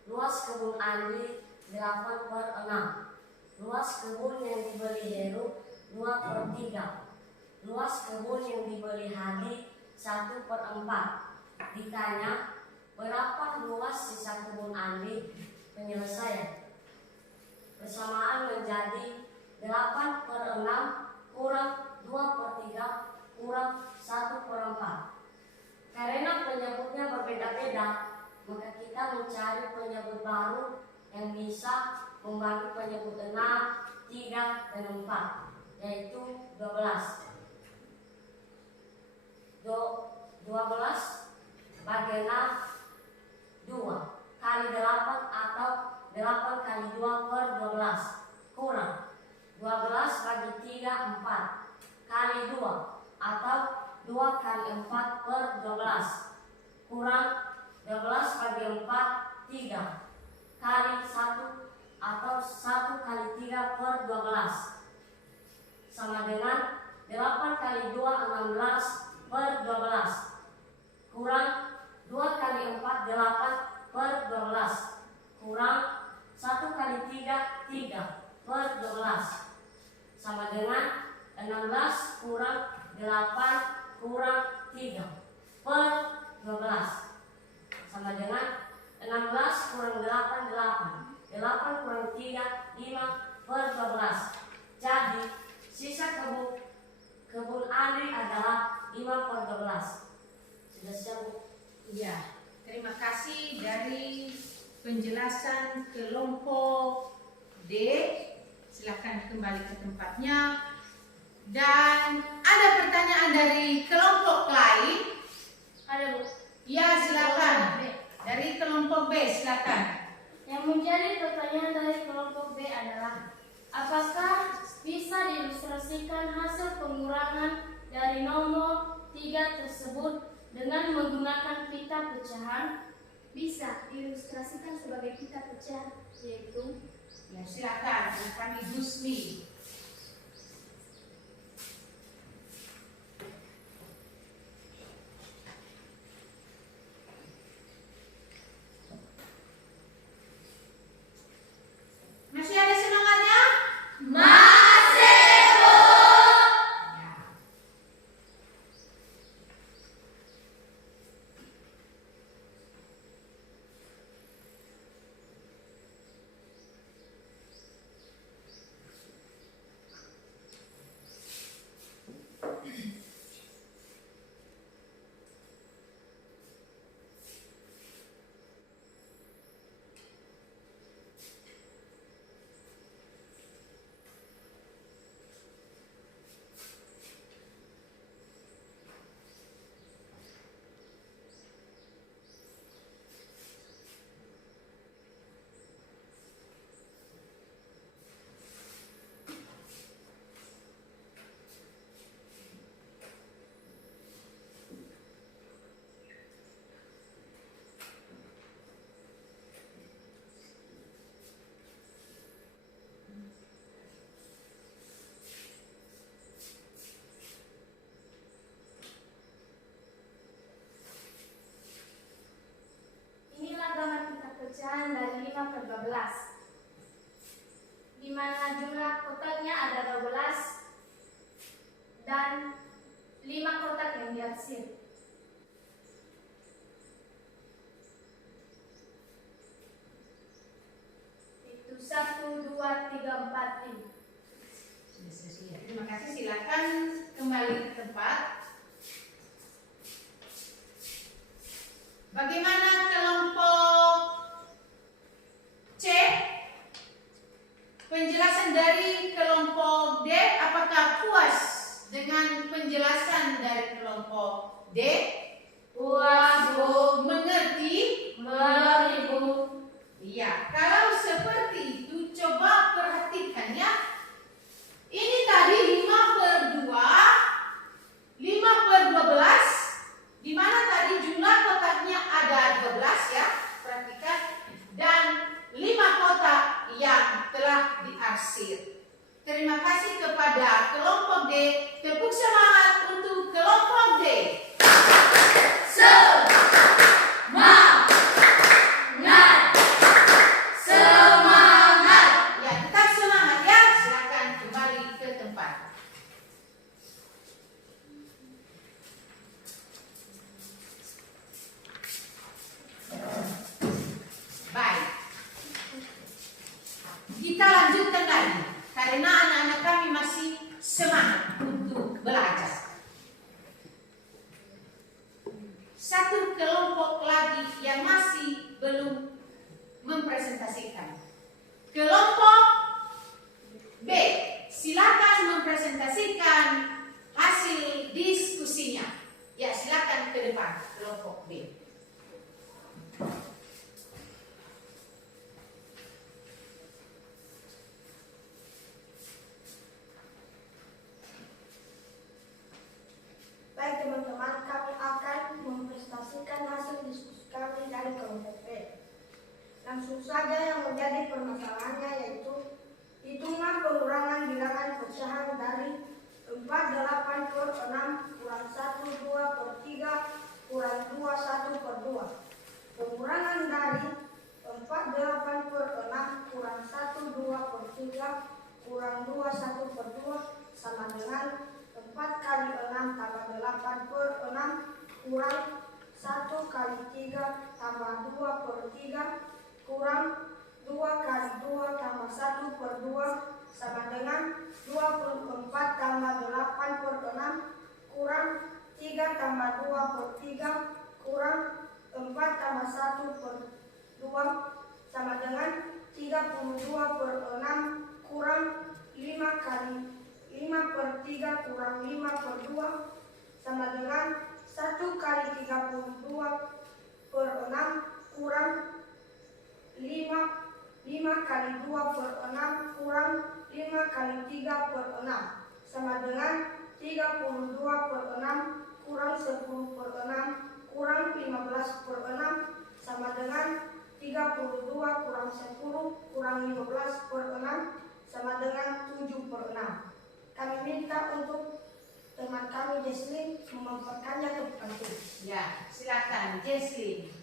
luas kebun Andri 8/6. Luas kebun yang dibeli Heru 2/3. Luas kebun yang dibeli Hadi 1/4. Ditanya, berapa luas sisa kebun Andri? Penyelesaian. Persamaan menjadi 8/6 kurang 2/3 kurang 1/4. Karena penyebutnya berbeda-beda, maka kita mencari penyebut baru yang bisa membantu penyebut 6, 3, dan 4, yaitu 12. 12 bagi 6, 2 kali 8 atau 8 kali 2/12 kurang 12 bagi 3, 4 kali 2 atau 2 kali 4/12 kurang 12 bagi 4, 3 kali 1 atau 1 kali 3/12 sama dengan 8 kali 2, 16/12 kurang 2 kali 4, 8/12 kurang 1 kali 3, 3/12 sama dengan 16 kurang 8 kurang 3/12 sama dengan 16 kurang 8, 8 kurang 3, 5/12. Jadi sisa kebun Andri adalah 5/12. Sudah siap, Bu? Iya, terima kasih dari penjelasan kelompok D. Silakan kembali ke tempatnya. Dan ada pertanyaan dari kelompok lain? Ada, Bu. Ya, silakan. Dari kelompok B, silakan. Yang menjadi pertanyaan dari kelompok B adalah, apakah bisa diilustrasikan hasil pengurangan dari nomor 3 tersebut dengan menggunakan pita pecahan? Bisa diilustrasikan sebagai pita pecah, yaitu Ya, silakan. Kami Gusmi. Masih ada semangatnya? Masih, Bu. Ya. inilah gambar pita pecahan dari 5/12, di mana jumlah kotaknya ada 12 dan 5 kotak yang diarsir. Itu 1, 2, 3, 4, 5. Terima kasih. Silakan kembali ke tempat. Bagaimana kelompok C? Penjelasan dari kelompok D, apakah puas dengan penjelasan dari kelompok D? Puas, Bu. Mengerti? Mengerti, Bu. Iya, kalau seperti itu coba perhatikan ya. Ini tadi 5/2, 5/12, di mana tadi jumlah kotaknya ada 12 ya, perhatikan, dan 5 kotak yang telah diarsir. Terima kasih kepada kelompok D. Tepuk semangat untuk kelompok D. lagi yang masih belum mempresentasikan. Kelompok B, silakan mempresentasikan hasil diskusinya. Ya, silakan ke depan kelompok B. Baik teman-teman, kami akan mempresentasikan hasil diskusi kami dari kelompok B. Langsung saja yang menjadi permasalahannya yaitu hitungan pengurangan bilangan pecahan dari 48 per 6 kurang 1, 2 per 3 kurang 2, 1 per 2. Pengurangan dari 48 per 6 kurang 1, 2 per 3 kurang 2, 1 per 2 sama dengan 4 kali 6 tambah 8 per 6 kurang 1 kali 3 tambah 2 per 3 kurang 2 kali 2 tambah 1 per 2 sama dengan 24 tambah 8 per 6 kurang 3 tambah 2 per 3 kurang 4 tambah 1 per 2 sama dengan 32 per 6 kurang 5 kali 5 per 3 kurang 5 per 2 sama dengan 1 kali 32 per 6 kurang 5 kali 2 per 6 kurang 5 kali 3 per 6 sama dengan 32 per 6 kurang 10 per 6 kurang 15 per 6 sama dengan 32 kurang 10 kurang 15 per 6 sama dengan 7 per 6. Kami minta untuk teman kami Jesslyn memaparkannya ke penting. Ya, silakan Jesslyn.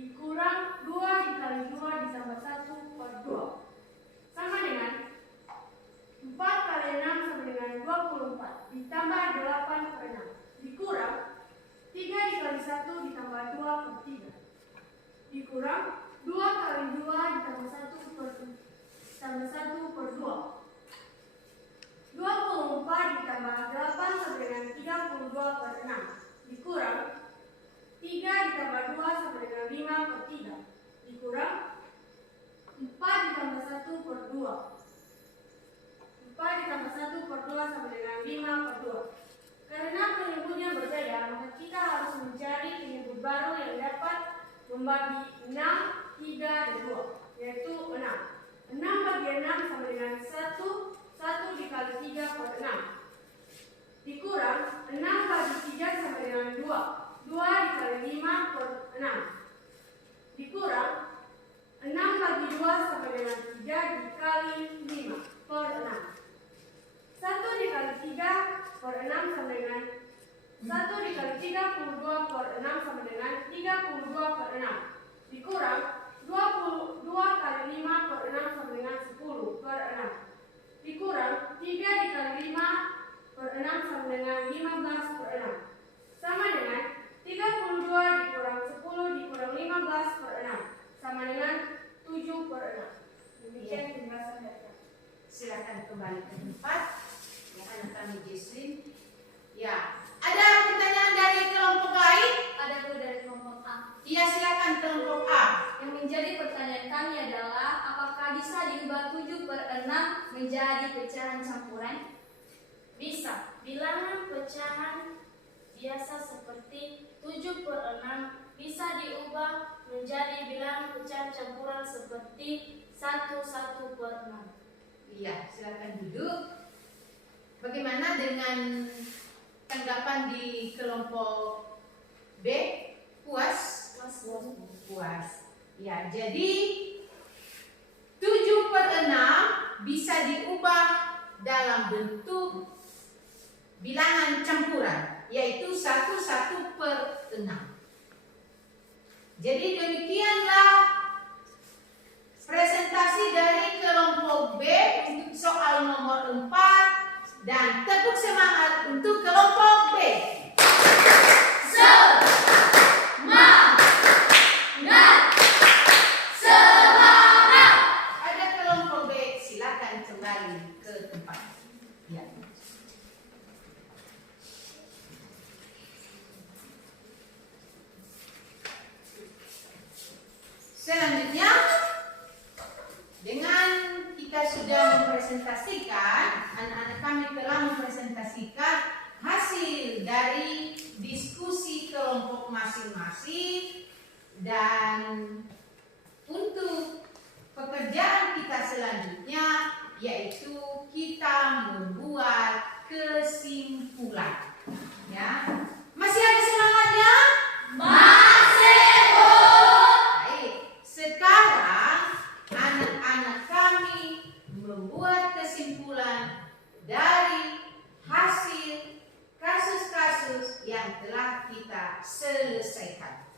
dikurang 2 dikali 2 ditambah 1 per 2 sama dengan 4 kali 6 sama dengan 24 ditambah 8 per 1 ditambah 2 per 3 dikurang 2 kali 2 ditambah 1 per 2. 24 ditambah 8 sama dengan 32 per 6 dikurang 3 ditambah 2 sama dengan 5 per 3 dikurang 4 ditambah 1 per 2. 4 ditambah 1 per 2 sama dengan 5 per 2. Karena penyebutnya berbeda, maka kita harus mencari penyebut baru yang dapat membagi 6, 3, dan 2, yaitu 6. 6 bagi 6 sama dengan 1 dikali 3 per 6. Dikurang 6 bagi 3 sama dengan 2. 2 dikali 5 per 6. Dikurang 6 bagi 2 sama dengan 3 dikali 5 per 6. 1 dikali 3 per 6 sama dengan 1 dikali 32 per 6 sama dengan 32 per 6. Dikurang 22 kali 5 per 6 sama dengan 10 per 6. Dikurang 3 dikali 5 per 6 sama dengan 15 per 6. Sama dengan 32 dikurang 10 dikurang 15 per 6. Sama dengan 7 per 6. Demikian penjelasan dari kami. Silakan kembali ke tempat. Ya, anak kami Jesslyn. Ya, ada pertanyaan dari kelompok lain? Ada Bu dari kelompok A. Iya, silakan kelompok A. Yang menjadi pertanyaan kami adalah apakah bisa diubah 7 per 6 menjadi pecahan campuran? Bisa. Bilangan pecahan biasa seperti 7 per 6 bisa diubah menjadi bilangan pecahan campuran seperti 1 per 6. Iya, silakan duduk. Bagaimana dengan tanggapan di kelompok B? Puas? Puas. Ya, jadi 7 per 6 bisa diubah dalam bentuk bilangan campuran, yaitu 1 per 6. Jadi demikianlah presentasi dari kelompok B untuk soal nomor 4 dan tepuk semangat untuk kelompok B. Semangat! Ada kelompok B, silakan kembali ke tempat. Ya. Selanjutnya, dengan kita sudah mempresentasikan, anak-anak kami telah mempresentasikan hasil dari diskusi kelompok masing-masing, dan untuk pekerjaan kita selanjutnya yaitu kita membuat kesimpulan. Ya, masih ada semangatnya? Masih, Bu. Baik, sekarang anak-anak kami membuat kesimpulan dari hasil kasus-kasus yang telah kita selesaikan,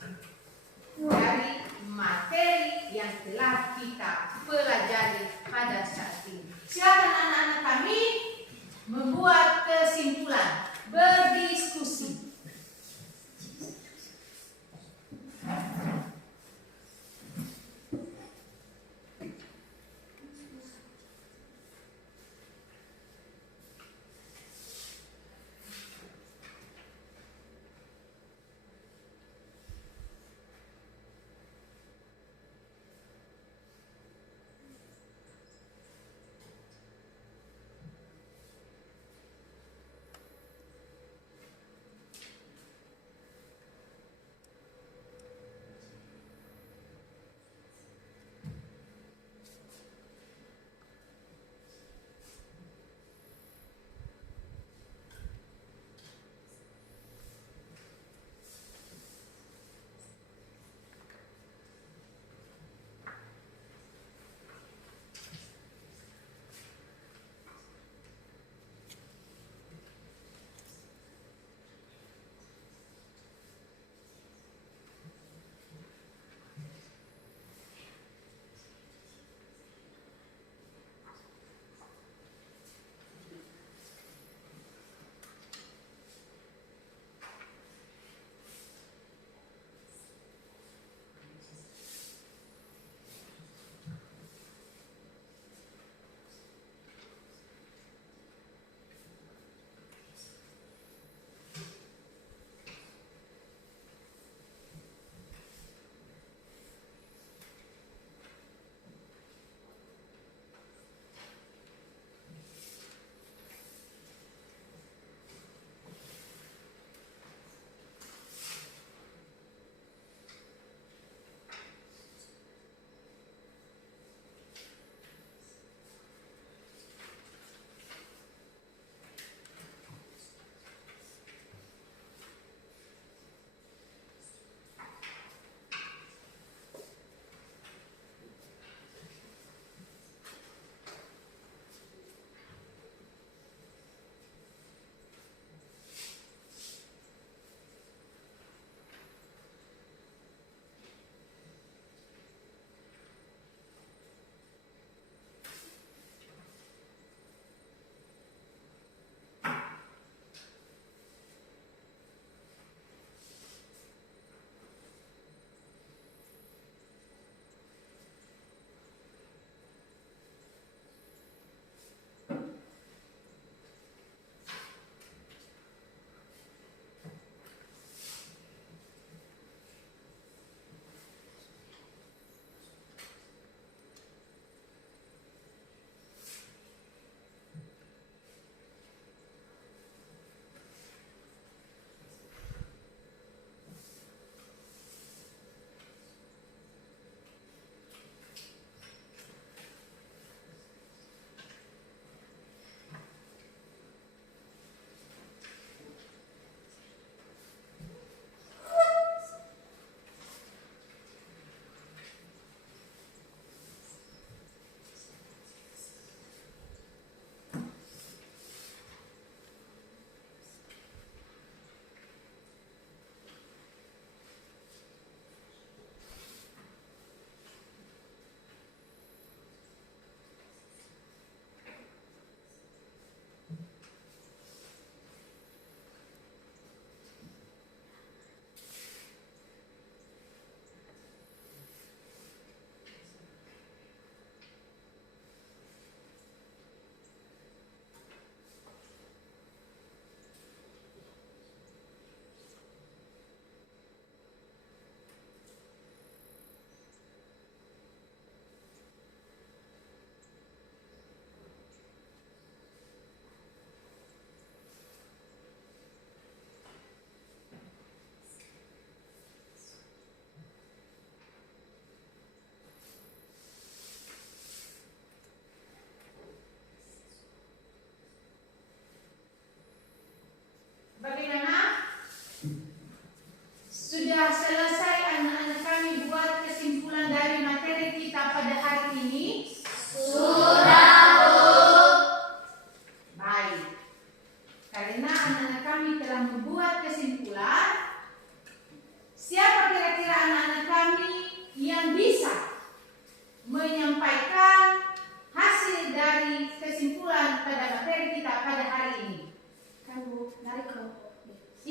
dari materi yang telah kita pelajari pada saat ini. Silakan anak-anak kami membuat kesimpulan, berdiskusi.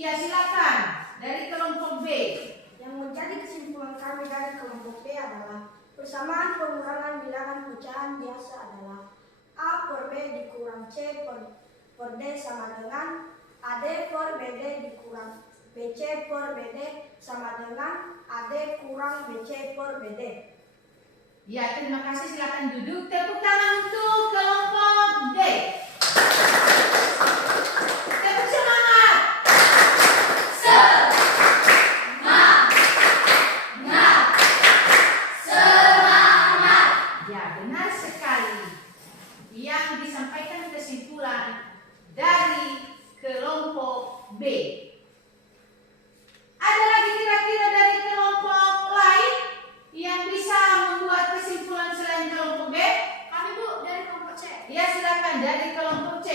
Iya, silakan dari kelompok B. Yang menjadi kesimpulan kami dari kelompok B adalah persamaan pengurangan bilangan pecahan biasa adalah A per B dikurang C per D sama dengan AD per BD dikurang BC per BD sama dengan AD kurang BC per BD. Ya, terima kasih. Silakan duduk. Tepuk tangan untuk kelompok D. Tepuk semangat. Ya, benar sekali. Yang disampaikan kesimpulan dari kelompok B. Ada lagi kira-kira dari kelompok lain yang bisa membuat kesimpulan selain kelompok B? Kami Bu dari kelompok C. Ya, silakan dari kelompok C.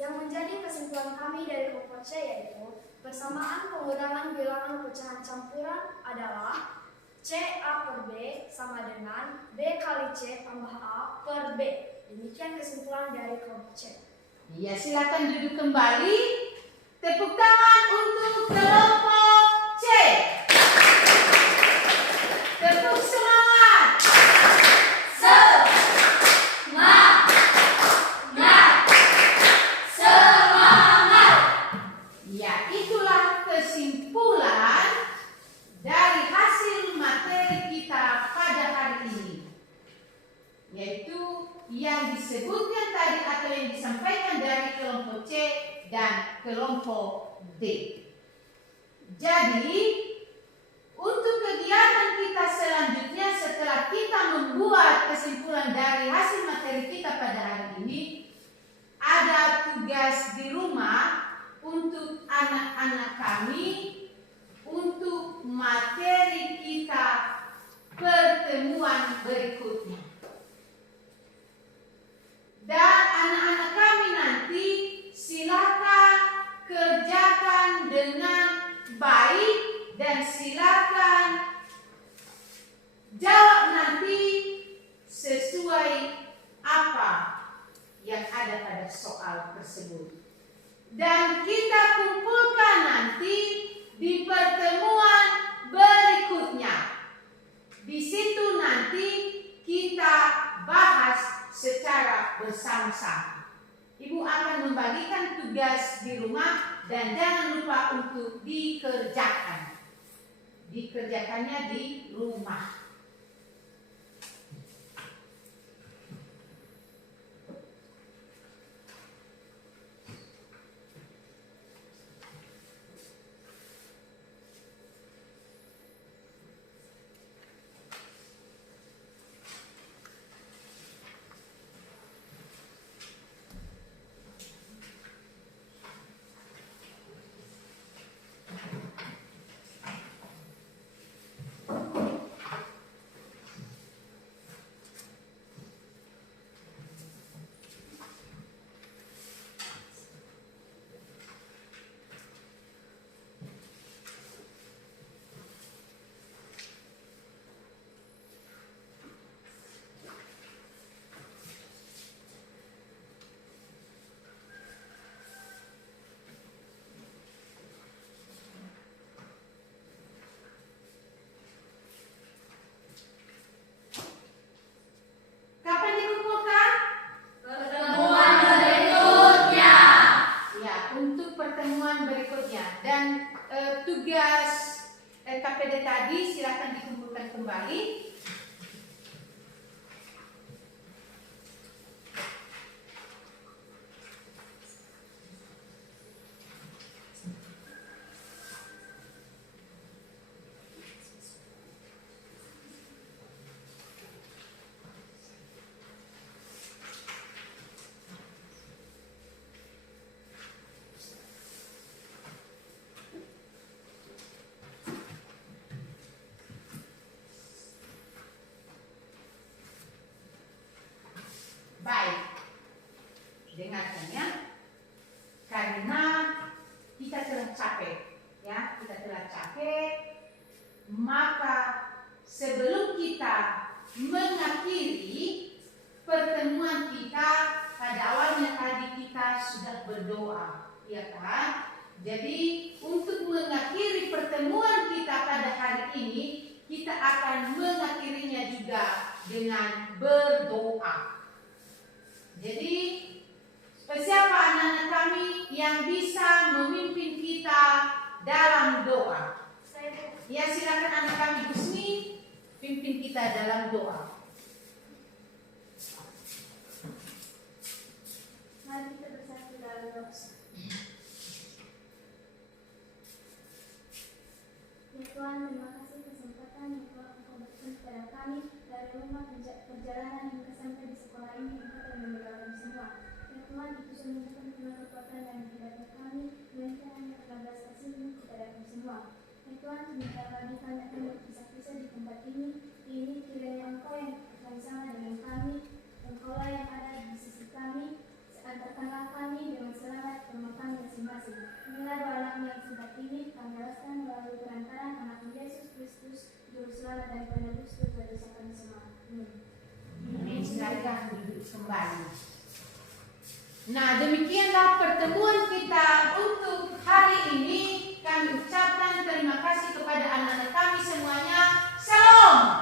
Yang menjadi kesimpulan kami dari kelompok C yaitu persamaan pengurangan bilangan pecahan campuran adalah C A per B sama dengan B kali C tambah A per B. Demikian kesimpulan dari kelompok C. Ya, silakan duduk kembali. Tepuk tangan untuk kelompok C. Tepuk semangat. Ya, itulah kesimpulan dari hasil materi kita pada hari ini, yaitu yang disebutkan tadi atau yang disampaikan dari kelompok C dan kelompok D. Jadi, untuk kegiatan kita selanjutnya setelah kita membuat kesimpulan dari hasil materi kita pada hari ini, ada tugas di rumah untuk anak-anak kami untuk materi kita pertemuan berikutnya. Dan anak-anak kami nanti silakan kerjakan dengan baik dan silakan jawab nanti sesuai apa yang ada pada soal tersebut. Dan kita kumpulkan nanti di pertemuan berikutnya. Di situ nanti kita bahas secara bersama-sama. Ibu akan membagikan tugas di rumah dan jangan lupa untuk dikerjakan. Dikerjakannya di rumah. Kapan dikumpulkan? Pertemuan berikutnya. Ya, untuk pertemuan berikutnya. Dan tugas KPD tadi silakan dikumpulkan kembali. Baik, dengarkan ya, karena kita telah capek, ya, kita telah capek, maka sebelum kita mengakhiri pertemuan kita pada awalnya tadi kita sudah berdoa, ya kan? Jadi untuk mengakhiri pertemuan kita pada hari ini, kita akan mengakhirinya juga dengan berdoa. Jadi siapa anak-anak kami yang bisa memimpin kita dalam doa? Ya, silakan anak kami Gusmi pimpin kita dalam doa. Mari kita bersatu dalam doa. Ya Tuhan, terima kasih kesempatan yang telah Engkau berikan kepada kami dari rumah perjalanan hingga sampai di sekolah ini. Engkau telah memberkati kami semua. Ya Tuhan, itu semua bukan karena kekuatan dan hebatnya kami, melainkan hanya karena belas kasih-Mu kepada kami semua. Ya Tuhan, sebentar lagi kami akan berpisah-pisah di tempat ini. Ini kiranya Engkau yang akan sama dengan kami. Engkaulah yang ada di sisi kami. Antarkanlah kami dengan selamat ke rumah kami masing-masing. Inilah doa anakmu yang singkat ini, kami harapkan melalui perantaraan anakmu Yesus Kristus, Juru Selamat dan Penebus dosa-dosa kami semua. Amin. Silakan duduk kembali. Nah, demikianlah pertemuan kita untuk hari ini. Kami ucapkan terima kasih kepada anak-anak kami semuanya. Shalom.